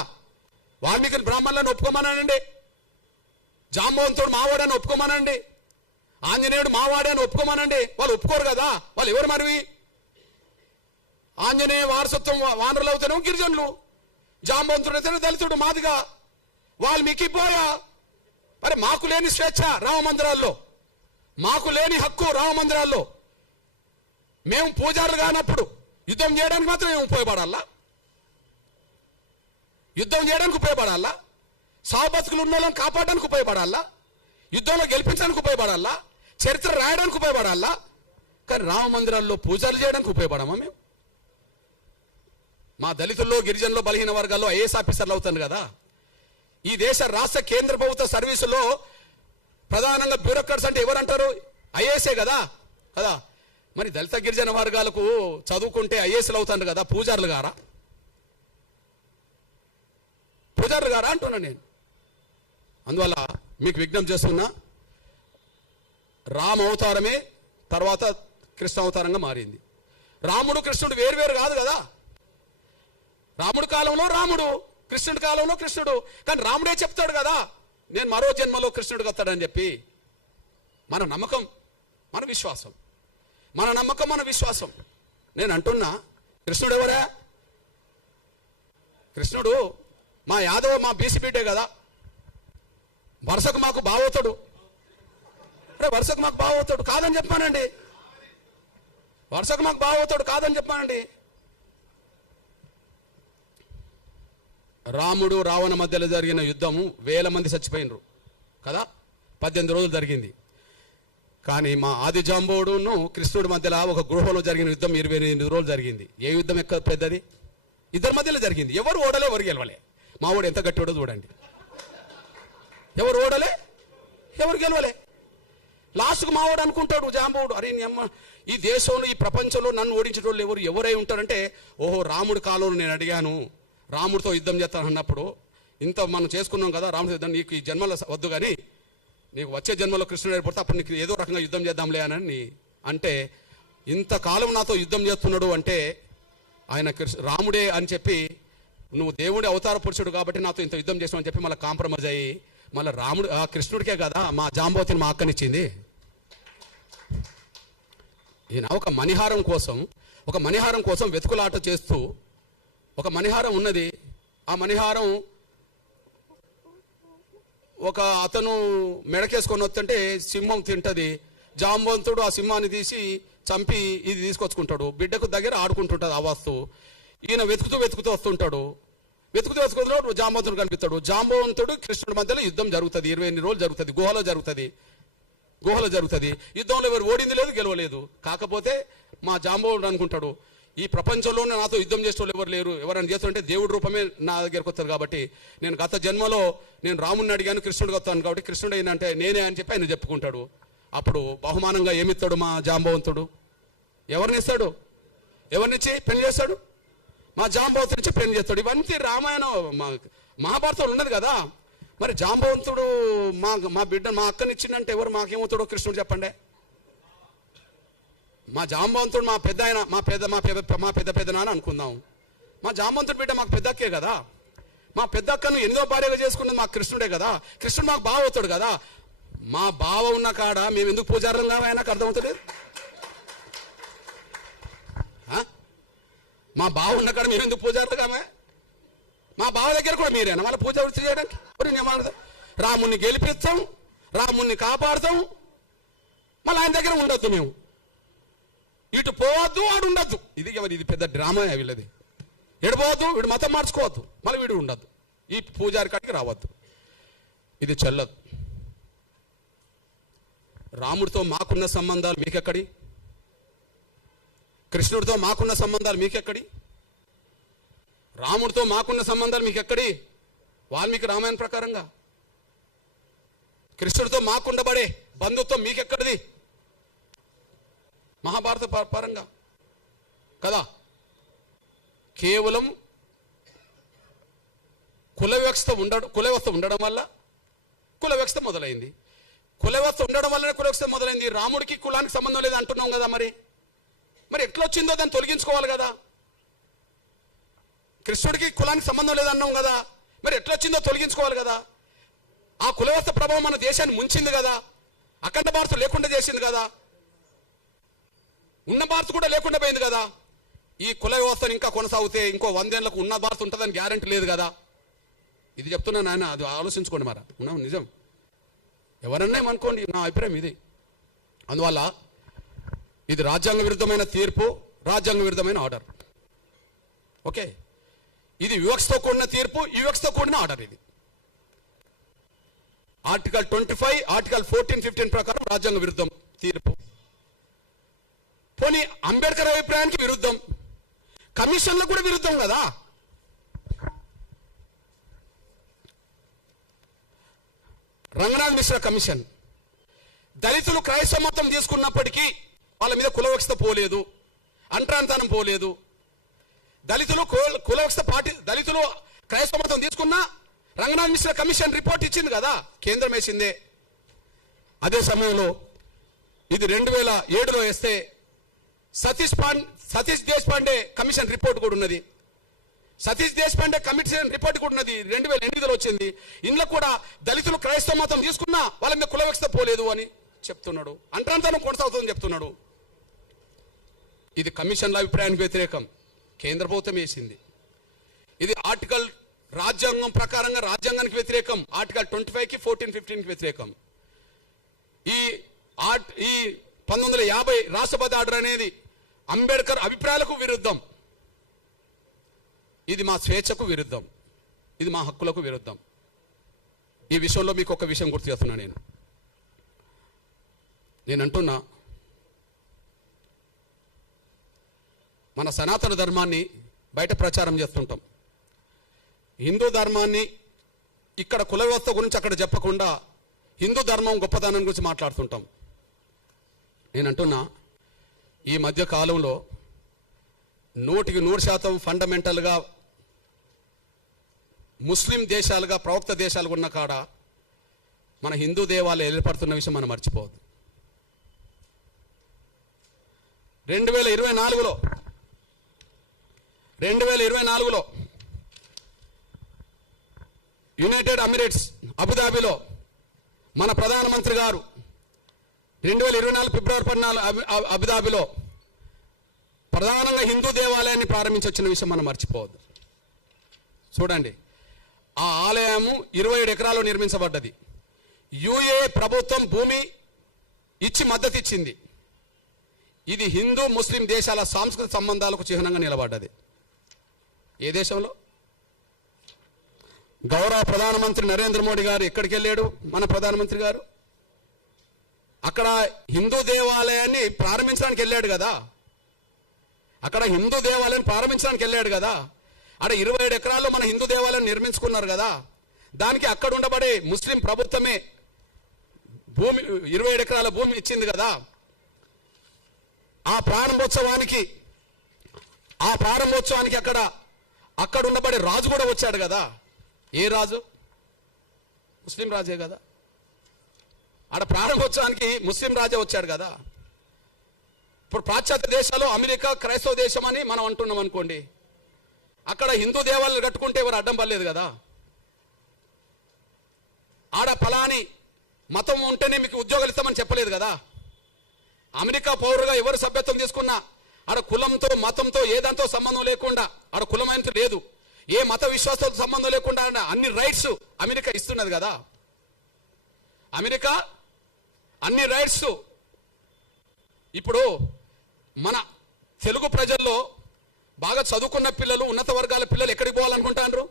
వాల్మీకిని బ్రాహ్మణులను ఒప్పుకోమనండి, జాంబవంతుడు మావాడని ఒప్పుకోమనండి, ఆంజనేయుడు మావాడని ఒప్పుకోమనండి. వాళ్ళు ఒప్పుకోరు కదా. వాళ్ళు ఎవరు మరి? ఆంజనేయ వారసత్వం వానరులు అవుతాను గిరిజనులు, జాంబవంతుడు అయితే దళితుడు మాదిగా, వాల్మీకి పోయా. మరి మాకు లేని స్వేచ్ఛ రామ మందిరాల్లో, మాకు లేని హక్కు రామ మందిరాల్లో, మేము పూజారులు కానప్పుడు యుద్ధం చేయడానికి మాత్రం మేము ఉపయోగపడాలా? యుద్ధం చేయడానికి ఉపయోగపడాలా? సాబతుకులు ఉన్న వాళ్ళని కాపాడడానికి ఉపయోగపడాలా? యుద్ధంలో గెలిపించడానికి ఉపయోగపడాలా? చరిత్ర రాయడానికి ఉపయోగపడాలా? కానీ రామ మందిరాల్లో పూజలు చేయడానికి ఉపయోగపడమా మేము? మా దళితుల్లో, గిరిజనుల్లో, బలహీన వర్గాల్లో ఐఏఎస్ ఆఫీసర్లు అవుతాను కదా. ఈ దేశ రాష్ట్ర కేంద్ర ప్రభుత్వ సర్వీసులో ప్రధానంగా బ్యూరోక్రాట్స్ అంటే ఎవరంటారు? ఐఏఎస్ఏ కదా కదా. మరి దళిత గిరిజన వర్గాలకు చదువుకుంటే ఐఏఎస్లు అవుతాను కదా, పూజారులు గారా? పూజారులు గారా అంటున్నా నేను. అందువల్ల మీకు విజ్ఞప్తి చేస్తున్నా, రామ అవతారమే తర్వాత కృష్ణ అవతారంగా మారింది. రాముడు కృష్ణుడు వేరువేరు కాదు కదా. రాముడు కాలంలో రాముడు, కృష్ణుడి కాలంలో కృష్ణుడు. కానీ రాముడే చెప్తాడు కదా, నేను మరో జన్మలో కృష్ణుడికి వస్తాడని చెప్పి. మన నమ్మకం, మన విశ్వాసం, మన నమ్మకం, మన విశ్వాసం. నేను అంటున్నా, కృష్ణుడు ఎవరా? కృష్ణుడు మా యాదవ, మా బీసీ బిడ్డే కదా. వరుసకు మాకు బావవుతాడు, వరుసకు మాకు బావవుతాడు కాదని చెప్పానండి. వరుసకు మాకు బావవుతాడు కాదని చెప్పానండి. రాముడు రావణ మధ్యలో జరిగిన యుద్ధము 1000 మంది చచ్చిపోయినరు కదా, 18 రోజులు జరిగింది. కానీ మా ఆది జాంబవుడును కృష్ణుడి మధ్యలో ఒక గృహంలో జరిగిన యుద్ధం 28 రోజులు జరిగింది. ఏ యుద్ధం ఎక్కువ పెద్దది? ఇద్దరి మధ్యలో జరిగింది. ఎవరు ఓడలే, ఎవరు గెలవలే. మా ఓడు ఎంత గట్టివాడో చూడండి. ఎవరు ఓడలే, ఎవరు గెలవలే. లాస్ట్కు మావాడు అనుకుంటాడు జాంబవుడు, అరే నీ అమ్మ, ఈ దేశంలో, ఈ ప్రపంచంలో నన్ను ఓడించేటోళ్ళు ఎవరై ఉంటారంటే, ఓహో రాముడి కాలంలో నేను అడిగాను, రాముడితో యుద్ధం చేస్తాను అన్నప్పుడు, ఇంత మనం చేసుకున్నాం కదా రాముడి యుద్ధం, నీకు ఈ జన్మలో వద్దు కానీ నీకు వచ్చే జన్మలో కృష్ణుడు ఏర్పడితే అప్పుడు నీకు ఏదో రకంగా యుద్ధం చేద్దాంలే అని అంటే, ఇంతకాలం నాతో యుద్ధం చేస్తున్నాడు అంటే ఆయన రాముడే అని చెప్పి, నువ్వు దేవుడి అవతార పురుషుడు కాబట్టి నాతో ఇంత యుద్ధం చేసావు అని చెప్పి మళ్ళీ కాంప్రమైజ్ అయ్యి, మళ్ళీ రాముడు ఆ కృష్ణుడికే కదా మా జాంబవతిని మా అక్కనిచ్చింది. ఈయన ఒక మణిహారం కోసం వెతుకులాట చేస్తూ, ఒక మణిహారం ఉన్నది, ఆ మణిహారం ఒక అతను మెడకేసుకొని వస్తుంటే సింహం తింటది. జాంబవంతుడు ఆ సింహాన్ని తీసి చంపి ఇది తీసుకొచ్చుకుంటాడు, బిడ్డకు దగ్గర ఆడుకుంటుంటుంది ఆ వస్తువు. ఈయన వెతుకుతూ వస్తుంటాడు. వెతుకుతూ జాంబవంతుడు కనిపిస్తాడు. జాంబవంతుడు కృష్ణుడి మధ్యలో యుద్ధం జరుగుతుంది. 28 రోజులు జరుగుతుంది. గుహలో జరుగుతుంది. యుద్ధంలో ఎవరు ఓడింది లేదు, గెలవలేదు. కాకపోతే మా జాంబవుడు అనుకుంటాడు, ఈ ప్రపంచంలోనే నాతో యుద్ధం చేసే వాళ్ళు ఎవరు లేరు, ఎవరైనా చేస్తుంటే దేవుడి రూపమే నా దగ్గరకు వస్తారు కాబట్టి, నేను గత జన్మలో నేను రాముడిని అడిగాను, కృష్ణుడికి వస్తాను కాబట్టి కృష్ణుడు ఏంటంటే నేనే అని చెప్పి ఆయన చెప్పుకుంటాడు. అప్పుడు బహుమానంగా ఏమిస్తాడు మా జాంబవంతుడు? ఎవరినిస్తాడు? ఎవరినిచ్చి పెళ్లి చేస్తాడు? మా జాంబవంతుడి నుంచి పెళ్లి చేస్తాడు. ఇవన్నీ రామాయణం మహాభారతంలో ఉన్నది కదా. మరి జాంబవంతుడు మా బిడ్డ మా అక్కనిచ్చిందంటే ఎవరు మాకేమవుతాడో కృష్ణుడు చెప్పండి. మా జాంబవంతుడు మా పెద్ద ఆయన, మా పెద్ద నాన్న అనుకుందాం. మా జాంబవంతుడి బిడ్డ మాకు పెద్ద అక్కే కదా. మా పెద్ద అక్కను 8వ భార్యగా చేసుకున్నది మాకు కృష్ణుడే కదా. కృష్ణుడు మాకు బావ అవుతాడు కదా. మా బావ ఉన్న కాడ మేము ఎందుకు పూజారులం కావా నాకు అర్థమవుతలేదు. మా బావ ఉన్న కాడ మేము ఎందుకు పూజారులు కావా? మా బావ దగ్గర కూడా మీరేనా వాళ్ళ పూజ చేయడానికి? రాముణ్ణి గెలిపిస్తాం, రాముణ్ణి కాపాడుతాం, మళ్ళీ ఆయన దగ్గర ఉండొద్దు, మేము ఇటు పోవద్దు ఆడు ఉండొద్దు. ఇది పెద్ద డ్రామా వీళ్ళది. ఎడిపోవద్దు, వీడు మతం మార్చుకోవద్దు, మళ్ళీ వీడు ఉండద్దు, ఈ పూజారి కాడికి రావద్దు. ఇది చెల్లదు. రాముడితో మాకున్న సంబంధాలు మీకెక్కడి? కృష్ణుడితో మాకున్న సంబంధాలు మీకెక్కడి? రాముడితో మాకున్న సంబంధాలు మీకెక్కడి? వాల్మీకి రామాయణ ప్రకారంగా. కృష్ణుడితో మాకుండబడే బంధుత్వం మీకెక్కడిది? మహాభారత పరంగా కదా. కేవలం కుల వ్యవస్థ ఉండడం వల్ల కుల వ్యవస్థ మొదలైంది. కుల వ్యవస్థ ఉండడం వల్లనే కుల వ్యవస్థ మొదలైంది. రాముడికి కులానికి సంబంధం లేదు అంటున్నాం కదా. మరి ఎట్లా వచ్చిందో దాన్ని తొలగించుకోవాలి కదా. కృష్ణుడికి కులానికి సంబంధం లేదన్నాం కదా, మరి ఎట్లా వచ్చిందో తొలగించుకోవాలి కదా. ఆ కుల వ్యవస్థ ప్రభావం మన దేశాన్ని ముంచింది కదా, అఖండ భారత లేకుండా చేసింది కదా, ఉన్న భారత కూడా లేకుండా పోయింది కదా. ఈ కుల వ్యవస్థను ఇంకా కొనసాగితే ఇంకో 100 ఏళ్లకు ఉన్న భారత ఉంటుందని గ్యారెంటీ లేదు కదా. ఇది చెప్తున్నాను ఆయన, అది ఆలోచించుకోండి. ఉన్నాం నిజం, ఎవరన్నా అనుకోండి, నా అభిప్రాయం ఇది. అందువల్ల ఇది రాజ్యాంగ విరుద్ధమైన తీర్పు, రాజ్యాంగ విరుద్ధమైన ఆర్డర్. ఓకే, ఇది వివక్షతో కూడిన తీర్పు, వివక్షతో కూడిన ఆర్డర్. ఇది ఆర్టికల్ 25, ఆర్టికల్ 14, 15 ప్రకారం రాజ్యాంగ విరుద్ధం తీర్పు. పోనీ అంబేద్కర్ అభిప్రాయానికి విరుద్ధం, కమిషన్లకు కూడా విరుద్ధం కదా. రంగనాథ్ మిశ్రా కమిషన్ దళితులు క్రైస్తవ మతం తీసుకున్నప్పటికీ వాళ్ళ మీద కులవక్షత పోలేదు, అంటరాంతనం పోలేదు. దళితులు కులవక్షత దళితులు క్రైస్తవ మతం తీసుకున్నా రంగనాథ్ మిశ్రా కమిషన్ రిపోర్ట్ ఇచ్చింది కదా, కేంద్రం వేసిందే. అదే సమయంలో ఇది 2007లో వేస్తే సతీష్ దేశపాండే కమిషన్ రిపోర్ట్ కూడా ఉన్నది. సతీష్ దేశపాండే కమిషన్ రిపోర్ట్ కూడా ఉన్నది, 2008లో వచ్చింది. ఇందులో కూడా దళితులు క్రైస్తవ మతం తీసుకున్నా వాళ్ళ మీద కులవక్షత పోలేదు అని చెప్తున్నాడు, అంటరాంతనం కొనసాగుతుందని చెప్తున్నాడు. ఇది కమిషన్ల అభిప్రాయానికి వ్యతిరేకం, కేంద్ర ప్రభుత్వం వేసింది. ఇది ఆర్టికల్ రాజ్యాంగం ప్రకారంగా రాజ్యాంగానికి వ్యతిరేకం, ఆర్టికల్ 25కి 14, 15కి వ్యతిరేకం. ఈ 1950 రాష్ట్రపతి ఆర్డర్ అనేది అంబేద్కర్ అభిప్రాయాలకు విరుద్ధం. ఇది మా స్వేచ్ఛకు విరుద్ధం, ఇది మా హక్కులకు విరుద్ధం. ఈ విషయంలో మీకు ఒక విషయం గుర్తు చేస్తున్నా. నేను అంటున్నా, మన సనాతన ధర్మాన్ని బయట ప్రచారం చేస్తుంటాం, హిందూ ధర్మాన్ని ఇక్కడ కుల వ్యవస్థ గురించి అక్కడ చెప్పకుండా హిందూ ధర్మం గొప్పతనం గురించి మాట్లాడుతుంటాం. నేను అంటున్నా, ఈ మధ్య కాలంలో 100% ఫండమెంటల్గా ముస్లిం దేశాలుగా ప్రవక్త దేశాలుగా ఉన్న కాడ మన హిందూ దేవాలయాలు ఏర్పడుతున్న విషయం మనం మర్చిపోవద్దు. 2024లో యునైటెడ్ అమిరేట్స్ అబుదాబిలో మన ప్రధానమంత్రి గారు 2024 ఫిబ్రవరి 14 అబుదాబిలో ప్రధానంగా హిందూ దేవాలయాన్ని ప్రారంభించొచ్చిన విషయం మనం మర్చిపోవద్దు. చూడండి, ఆ ఆలయము 27 ఎకరాలు నిర్మించబడ్డది. యుఏ ప్రభుత్వం భూమి ఇచ్చి మద్దతు ఇచ్చింది. ఇది హిందూ ముస్లిం దేశాల సాంస్కృతిక సంబంధాలకు చిహ్నంగా నిలబడ్డది. ఏ దేశంలో? గౌరవ ప్రధానమంత్రి నరేంద్ర మోడీ గారు ఎక్కడికి వెళ్ళాడు? మన ప్రధానమంత్రి గారు అక్కడ హిందూ దేవాలయాన్ని ప్రారంభించడానికి వెళ్ళాడు కదా. అక్కడ హిందూ దేవాలయం ప్రారంభించడానికి వెళ్ళాడు కదా. అక్కడ 27 ఎకరాల్లో మన హిందూ దేవాలయం నిర్మించుకున్నారు కదా. దానికి అక్కడ ఉండబడే ముస్లిం ప్రభుత్వమే భూమి 27 ఎకరాల భూమి ఇచ్చింది కదా. ఆ ప్రారంభోత్సవానికి అక్కడ ఉండబడే రాజు కూడా వచ్చాడు కదా. ఏ రాజు? ముస్లిం రాజే కదా. ఆడ ప్రారంభోత్సవానికి ముస్లిం రాజే వచ్చాడు కదా. ఇప్పుడు పాశ్చాత్య దేశాలు అమెరికా క్రైస్తవ దేశం అని మనం అంటున్నాం అనుకోండి, అక్కడ హిందూ దేవాలయాలు కట్టుకుంటే ఎవరు అడ్డం పడలేదు కదా. ఆడ ఫలాని మతం ఉంటేనే మీకు ఉద్యోగాలు ఇస్తామని చెప్పలేదు కదా. అమెరికా పౌరుగా ఎవరు సభ్యత్వం తీసుకున్నా ఆడ కులంతో మతంతో ఏదంతో సంబంధం లేకుండా, ఆడ కులమైనది లేదు, ఏ మత విశ్వాసాలతో సంబంధం లేకుండా అన్ని రైట్స్ అమెరికా ఇస్తున్నది కదా. అమెరికా అన్ని రైట్స్. ఇప్పుడు మన తెలుగు ప్రజల్లో బాగా చదువుకున్న పిల్లలు, ఉన్నత వర్గాల పిల్లలు ఎక్కడికి పోవాలనుకుంటారు?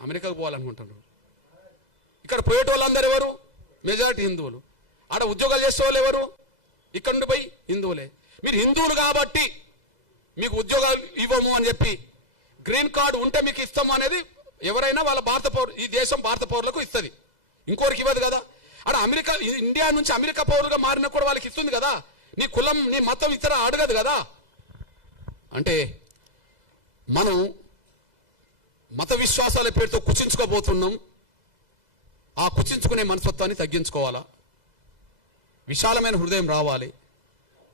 అమెరికాకు పోవాలనుకుంటున్నారు. ఇక్కడ పోయేటోళ్ళందరూ ఎవరు? మెజారిటీ హిందువులు. ఆడ ఉద్యోగాలు చేసే వాళ్ళు ఎవరు? ఇక్కడ నుండి పోయి హిందువులే. మీరు హిందువులు కాబట్టి మీకు ఉద్యోగాలు ఇవ్వము అని చెప్పి, గ్రీన్ కార్డు ఉంటే మీకు ఇస్తాము అనేది ఎవరైనా వాళ్ళ భారత పౌరులు, ఈ దేశం భారత పౌరులకు ఇస్తుంది, ఇంకోరికి ఇవ్వదు కదా. ఆడ అమెరికా, ఇండియా నుంచి అమెరికా పౌరులుగా మారినా కూడా వాళ్ళకి ఇస్తుంది కదా. నీ కులం నీ మతం ఇతర అడగదు కదా. అంటే మనం మత విశ్వాసాల పేరుతో కుచించుకోబోతున్నాం. ఆ కుచించుకునే మనస్తత్వాన్ని తగ్గించుకోవాలా. విశాలమైన హృదయం రావాలి,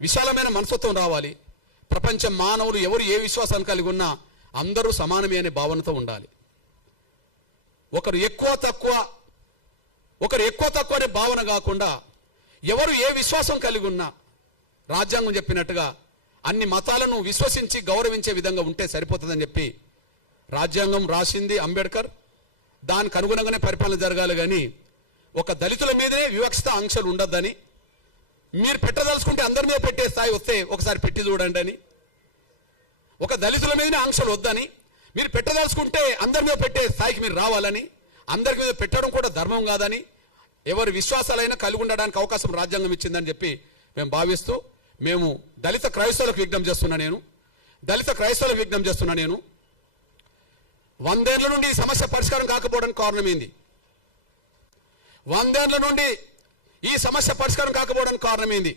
విశాలమైన మనస్తత్వం రావాలి. ప్రపంచం మానవులు ఎవరు ఏ విశ్వాసాన్ని కలిగి ఉన్నా అందరూ సమానమే అనే భావనతో ఉండాలి. ఒకరు ఎక్కువ తక్కువ అనే భావన కాకుండా ఎవరు ఏ విశ్వాసం కలిగి ఉన్నా రాజ్యాంగం చెప్పినట్టుగా అన్ని మతాలను విశ్వసించి గౌరవించే విధంగా ఉంటే సరిపోతుందని చెప్పి రాజ్యాంగం రాసింది అంబేద్కర్. దానికి అనుగుణంగానే పరిపాలన జరగాలి. కానీ ఒక దళితుల మీదనే వివక్షత ఆంక్షలు ఉండొద్దని, మీరు పెట్టదలుచుకుంటే అందరి మీద పెట్టే స్థాయి వస్తే ఒకసారి పెట్టి చూడండి అని, ఒక దళితుల మీదనే ఆంక్షలు వద్దని, మీరు పెట్టదలుచుకుంటే అందరి మీద పెట్టే స్థాయికి మీరు రావాలని, అందరి మీద పెట్టడం కూడా ధర్మం కాదని, ఎవరి విశ్వాసాలైనా కలిగి ఉండడానికి అవకాశం రాజ్యాంగం ఇచ్చిందని చెప్పి మేము భావిస్తూ, మేము దళిత క్రైస్తవులకు విజ్ఞప్తి చేస్తున్నా నేను 100 ఏళ్ల నుండి ఈ సమస్య పరిష్కారం కాకపోవడానికి కారణమైంది. 100 ఏళ్ల నుండి ఈ సమస్య పరిష్కారం కాకపోవడానికి కారణమైంది.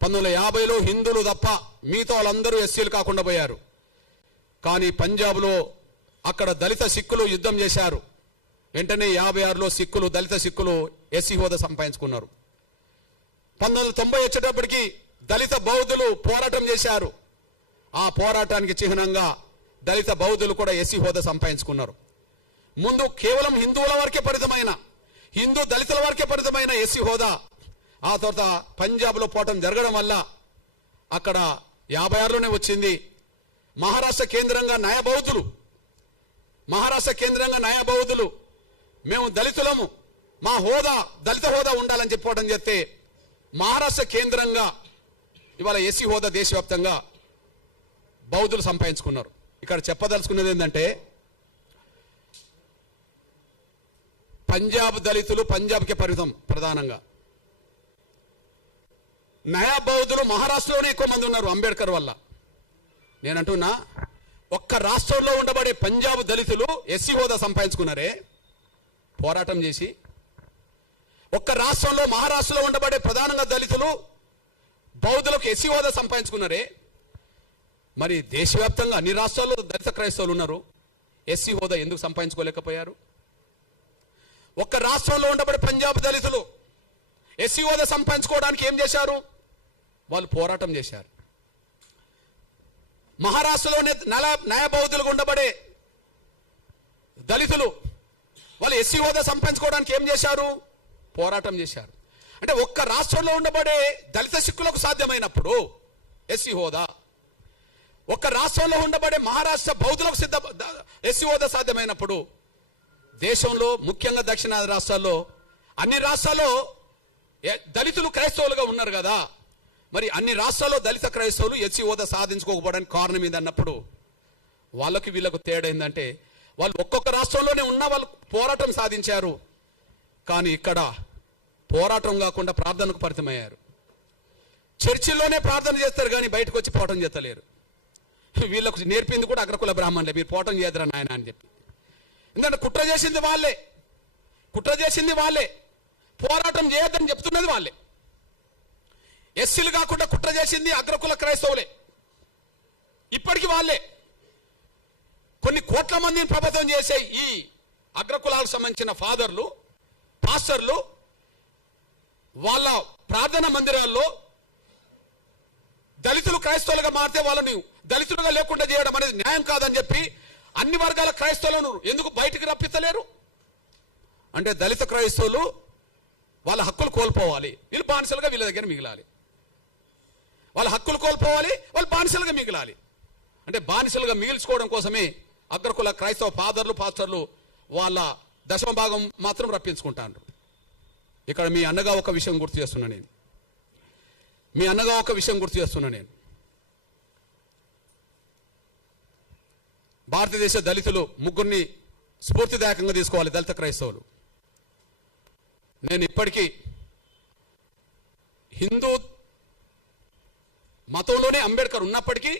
1950లో హిందువులు తప్ప మిగతా వాళ్ళందరూ ఎస్సీలు కాకుండా పోయారు. కానీ పంజాబ్లో అక్కడ దళిత సిక్కులు యుద్ధం చేశారు. వెంటనే 56లో దళిత సిక్కులు ఎస్సీ హోదా సంపాదించుకున్నారు. 1990 వచ్చేటప్పటికి దళిత బౌద్ధులు పోరాటం చేశారు. ఆ పోరాటానికి చిహ్నంగా దళిత బౌద్ధులు కూడా ఎస్సీ హోదా సంపాదించుకున్నారు. ముందు కేవలం హిందువుల వరకే పరిమితమైన, హిందూ దళితుల వరకే పరిమితమైన ఎస్సీ హోదా ఆ తర్వాత పంజాబ్లో పోవటం జరగడం వల్ల అక్కడ 56లోనే వచ్చింది. మహారాష్ట్ర కేంద్రంగా న్యాయ బౌద్ధులు మేము దళితులము, మా హోదా దళిత హోదా ఉండాలని చెప్పుకోవడం చేస్తే మహారాష్ట్ర కేంద్రంగా ఇవాళ ఎస్సీ హోదా దేశవ్యాప్తంగా బౌద్ధులు సంపాదించుకున్నారు. ఇక్కడ చెప్పదలుచుకున్నది ఏంటంటే, పంజాబ్ దళితులు పంజాబ్కే పరిమితం ప్రధానంగా. నయా బౌద్ధులు మహారాష్ట్రలోనే ఎక్కువ మంది ఉన్నారు అంబేద్కర్ వల్ల. నేనంటున్నా, ఒక్క రాష్ట్రంలో ఉండబడే పంజాబ్ దళితులు ఎస్సీ హోదా సంపాదించుకున్నారే పోరాటం చేసి. ఒక్క రాష్ట్రంలో మహారాష్ట్రలో ఉండబడే ప్రధానంగా దళితులు బౌద్ధులకు ఎస్సీ హోదా సంపాదించుకున్నారే. మరి దేశవ్యాప్తంగా అన్ని రాష్ట్రాల్లో దళిత క్రైస్తవులు ఉన్నారు, ఎస్సీ హోదా ఎందుకు సంపాదించుకోలేకపోయారు? ఒక్క రాష్ట్రంలో ఉండబడే పంజాబ్ దళితులు ఎస్సీ హోదా సంపాదించుకోవడానికి ఏం చేశారు? వాళ్ళు పోరాటం చేశారు. మహారాష్ట్రలోనే న్యాయ బౌద్ధులుగా ఉండబడే దళితులు వాళ్ళు ఎస్సీ హోదా సంపాదించుకోవడానికి ఏం చేశారు? పోరాటం చేశారు. అంటే ఒక్క రాష్ట్రంలో ఉండబడే దళిత సిక్కులకు సాధ్యమైనప్పుడు ఎస్సీ హోదా, ఒక్క రాష్ట్రంలో ఉండబడే మహారాష్ట్ర బౌద్ధులకు ఎస్సీ హోదా సాధ్యమైనప్పుడు దేశంలో ముఖ్యంగా దక్షిణాది రాష్ట్రాల్లో అన్ని రాష్ట్రాల్లో దళితులు క్రైస్తవులుగా ఉన్నారు కదా. మరి అన్ని రాష్ట్రాల్లో దళిత క్రైస్తవులు ఎస్సీ హోదా సాధించుకోకపోవడానికి కారణం ఏందన్నప్పుడు వాళ్ళకి వీళ్ళకు తేడా ఏంటంటే, వాళ్ళు ఒక్కొక్క రాష్ట్రంలోనే ఉన్న వాళ్ళు పోరాటం సాధించారు. కానీ ఇక్కడ పోరాటం కాకుండా ప్రార్థనకు పరిమితమయ్యారు. చర్చిల్లోనే ప్రార్థన చేస్తారు కానీ బయటకు వచ్చి పోవటం చేస్తలేరు. వీళ్ళకు నేర్పింది కూడా అగ్రకుల బ్రాహ్మణులే, మీరు పోవటం చేయదురా నాయన అని చెప్పి. ఎందుకంటే కుట్ర చేసింది వాళ్ళే, పోరాటం చేయొద్దని చెప్తున్నది వాళ్ళే. ఎస్సీలు కాకుండా కుట్ర చేసింది అగ్రకుల క్రైస్తవులే, ఇప్పటికీ వాళ్ళే. కొన్ని కోట్ల మందిని ప్రభావితం చేసే ఈ అగ్రకులాలకు సంబంధించిన ఫాదర్లు, పాస్టర్లు వాళ్ళ ప్రార్థన మందిరాల్లో దళితులు క్రైస్తవులుగా మారితే వాళ్ళని దళితులుగా లేకుండా చేయడం అనేది న్యాయం కాదని చెప్పి అన్ని వర్గాల క్రైస్తవులను ఎందుకు బయటికి రప్పించలేరు? అంటే దళిత క్రైస్తవులు వాళ్ళ హక్కులు కోల్పోవాలి, వీళ్ళు బానిసలుగా వీళ్ళ దగ్గర మిగిలాలి. వాళ్ళ హక్కులు కోల్పోవాలి, వాళ్ళు బానిసలుగా మిగిలాలి. అంటే బానిసలుగా మిగిల్చుకోవడం కోసమే అగ్రకుల క్రైస్తవ ఫాదర్లు పాస్టర్లు వాళ్ళ దశమ భాగం మాత్రం రప్పించుకుంటారు. ఇక్కడ మీ అన్నగా ఒక విషయం గుర్తు చేస్తున్నా నేను, భారతదేశ దళితులు ముగ్గురిని స్ఫూర్తిదాయకంగా తీసుకోవాలి దళిత క్రైస్తవులు. నేను ఇప్పటికీ హిందూ మతంలోనే అంబేద్కర్ ఉన్నప్పటికీ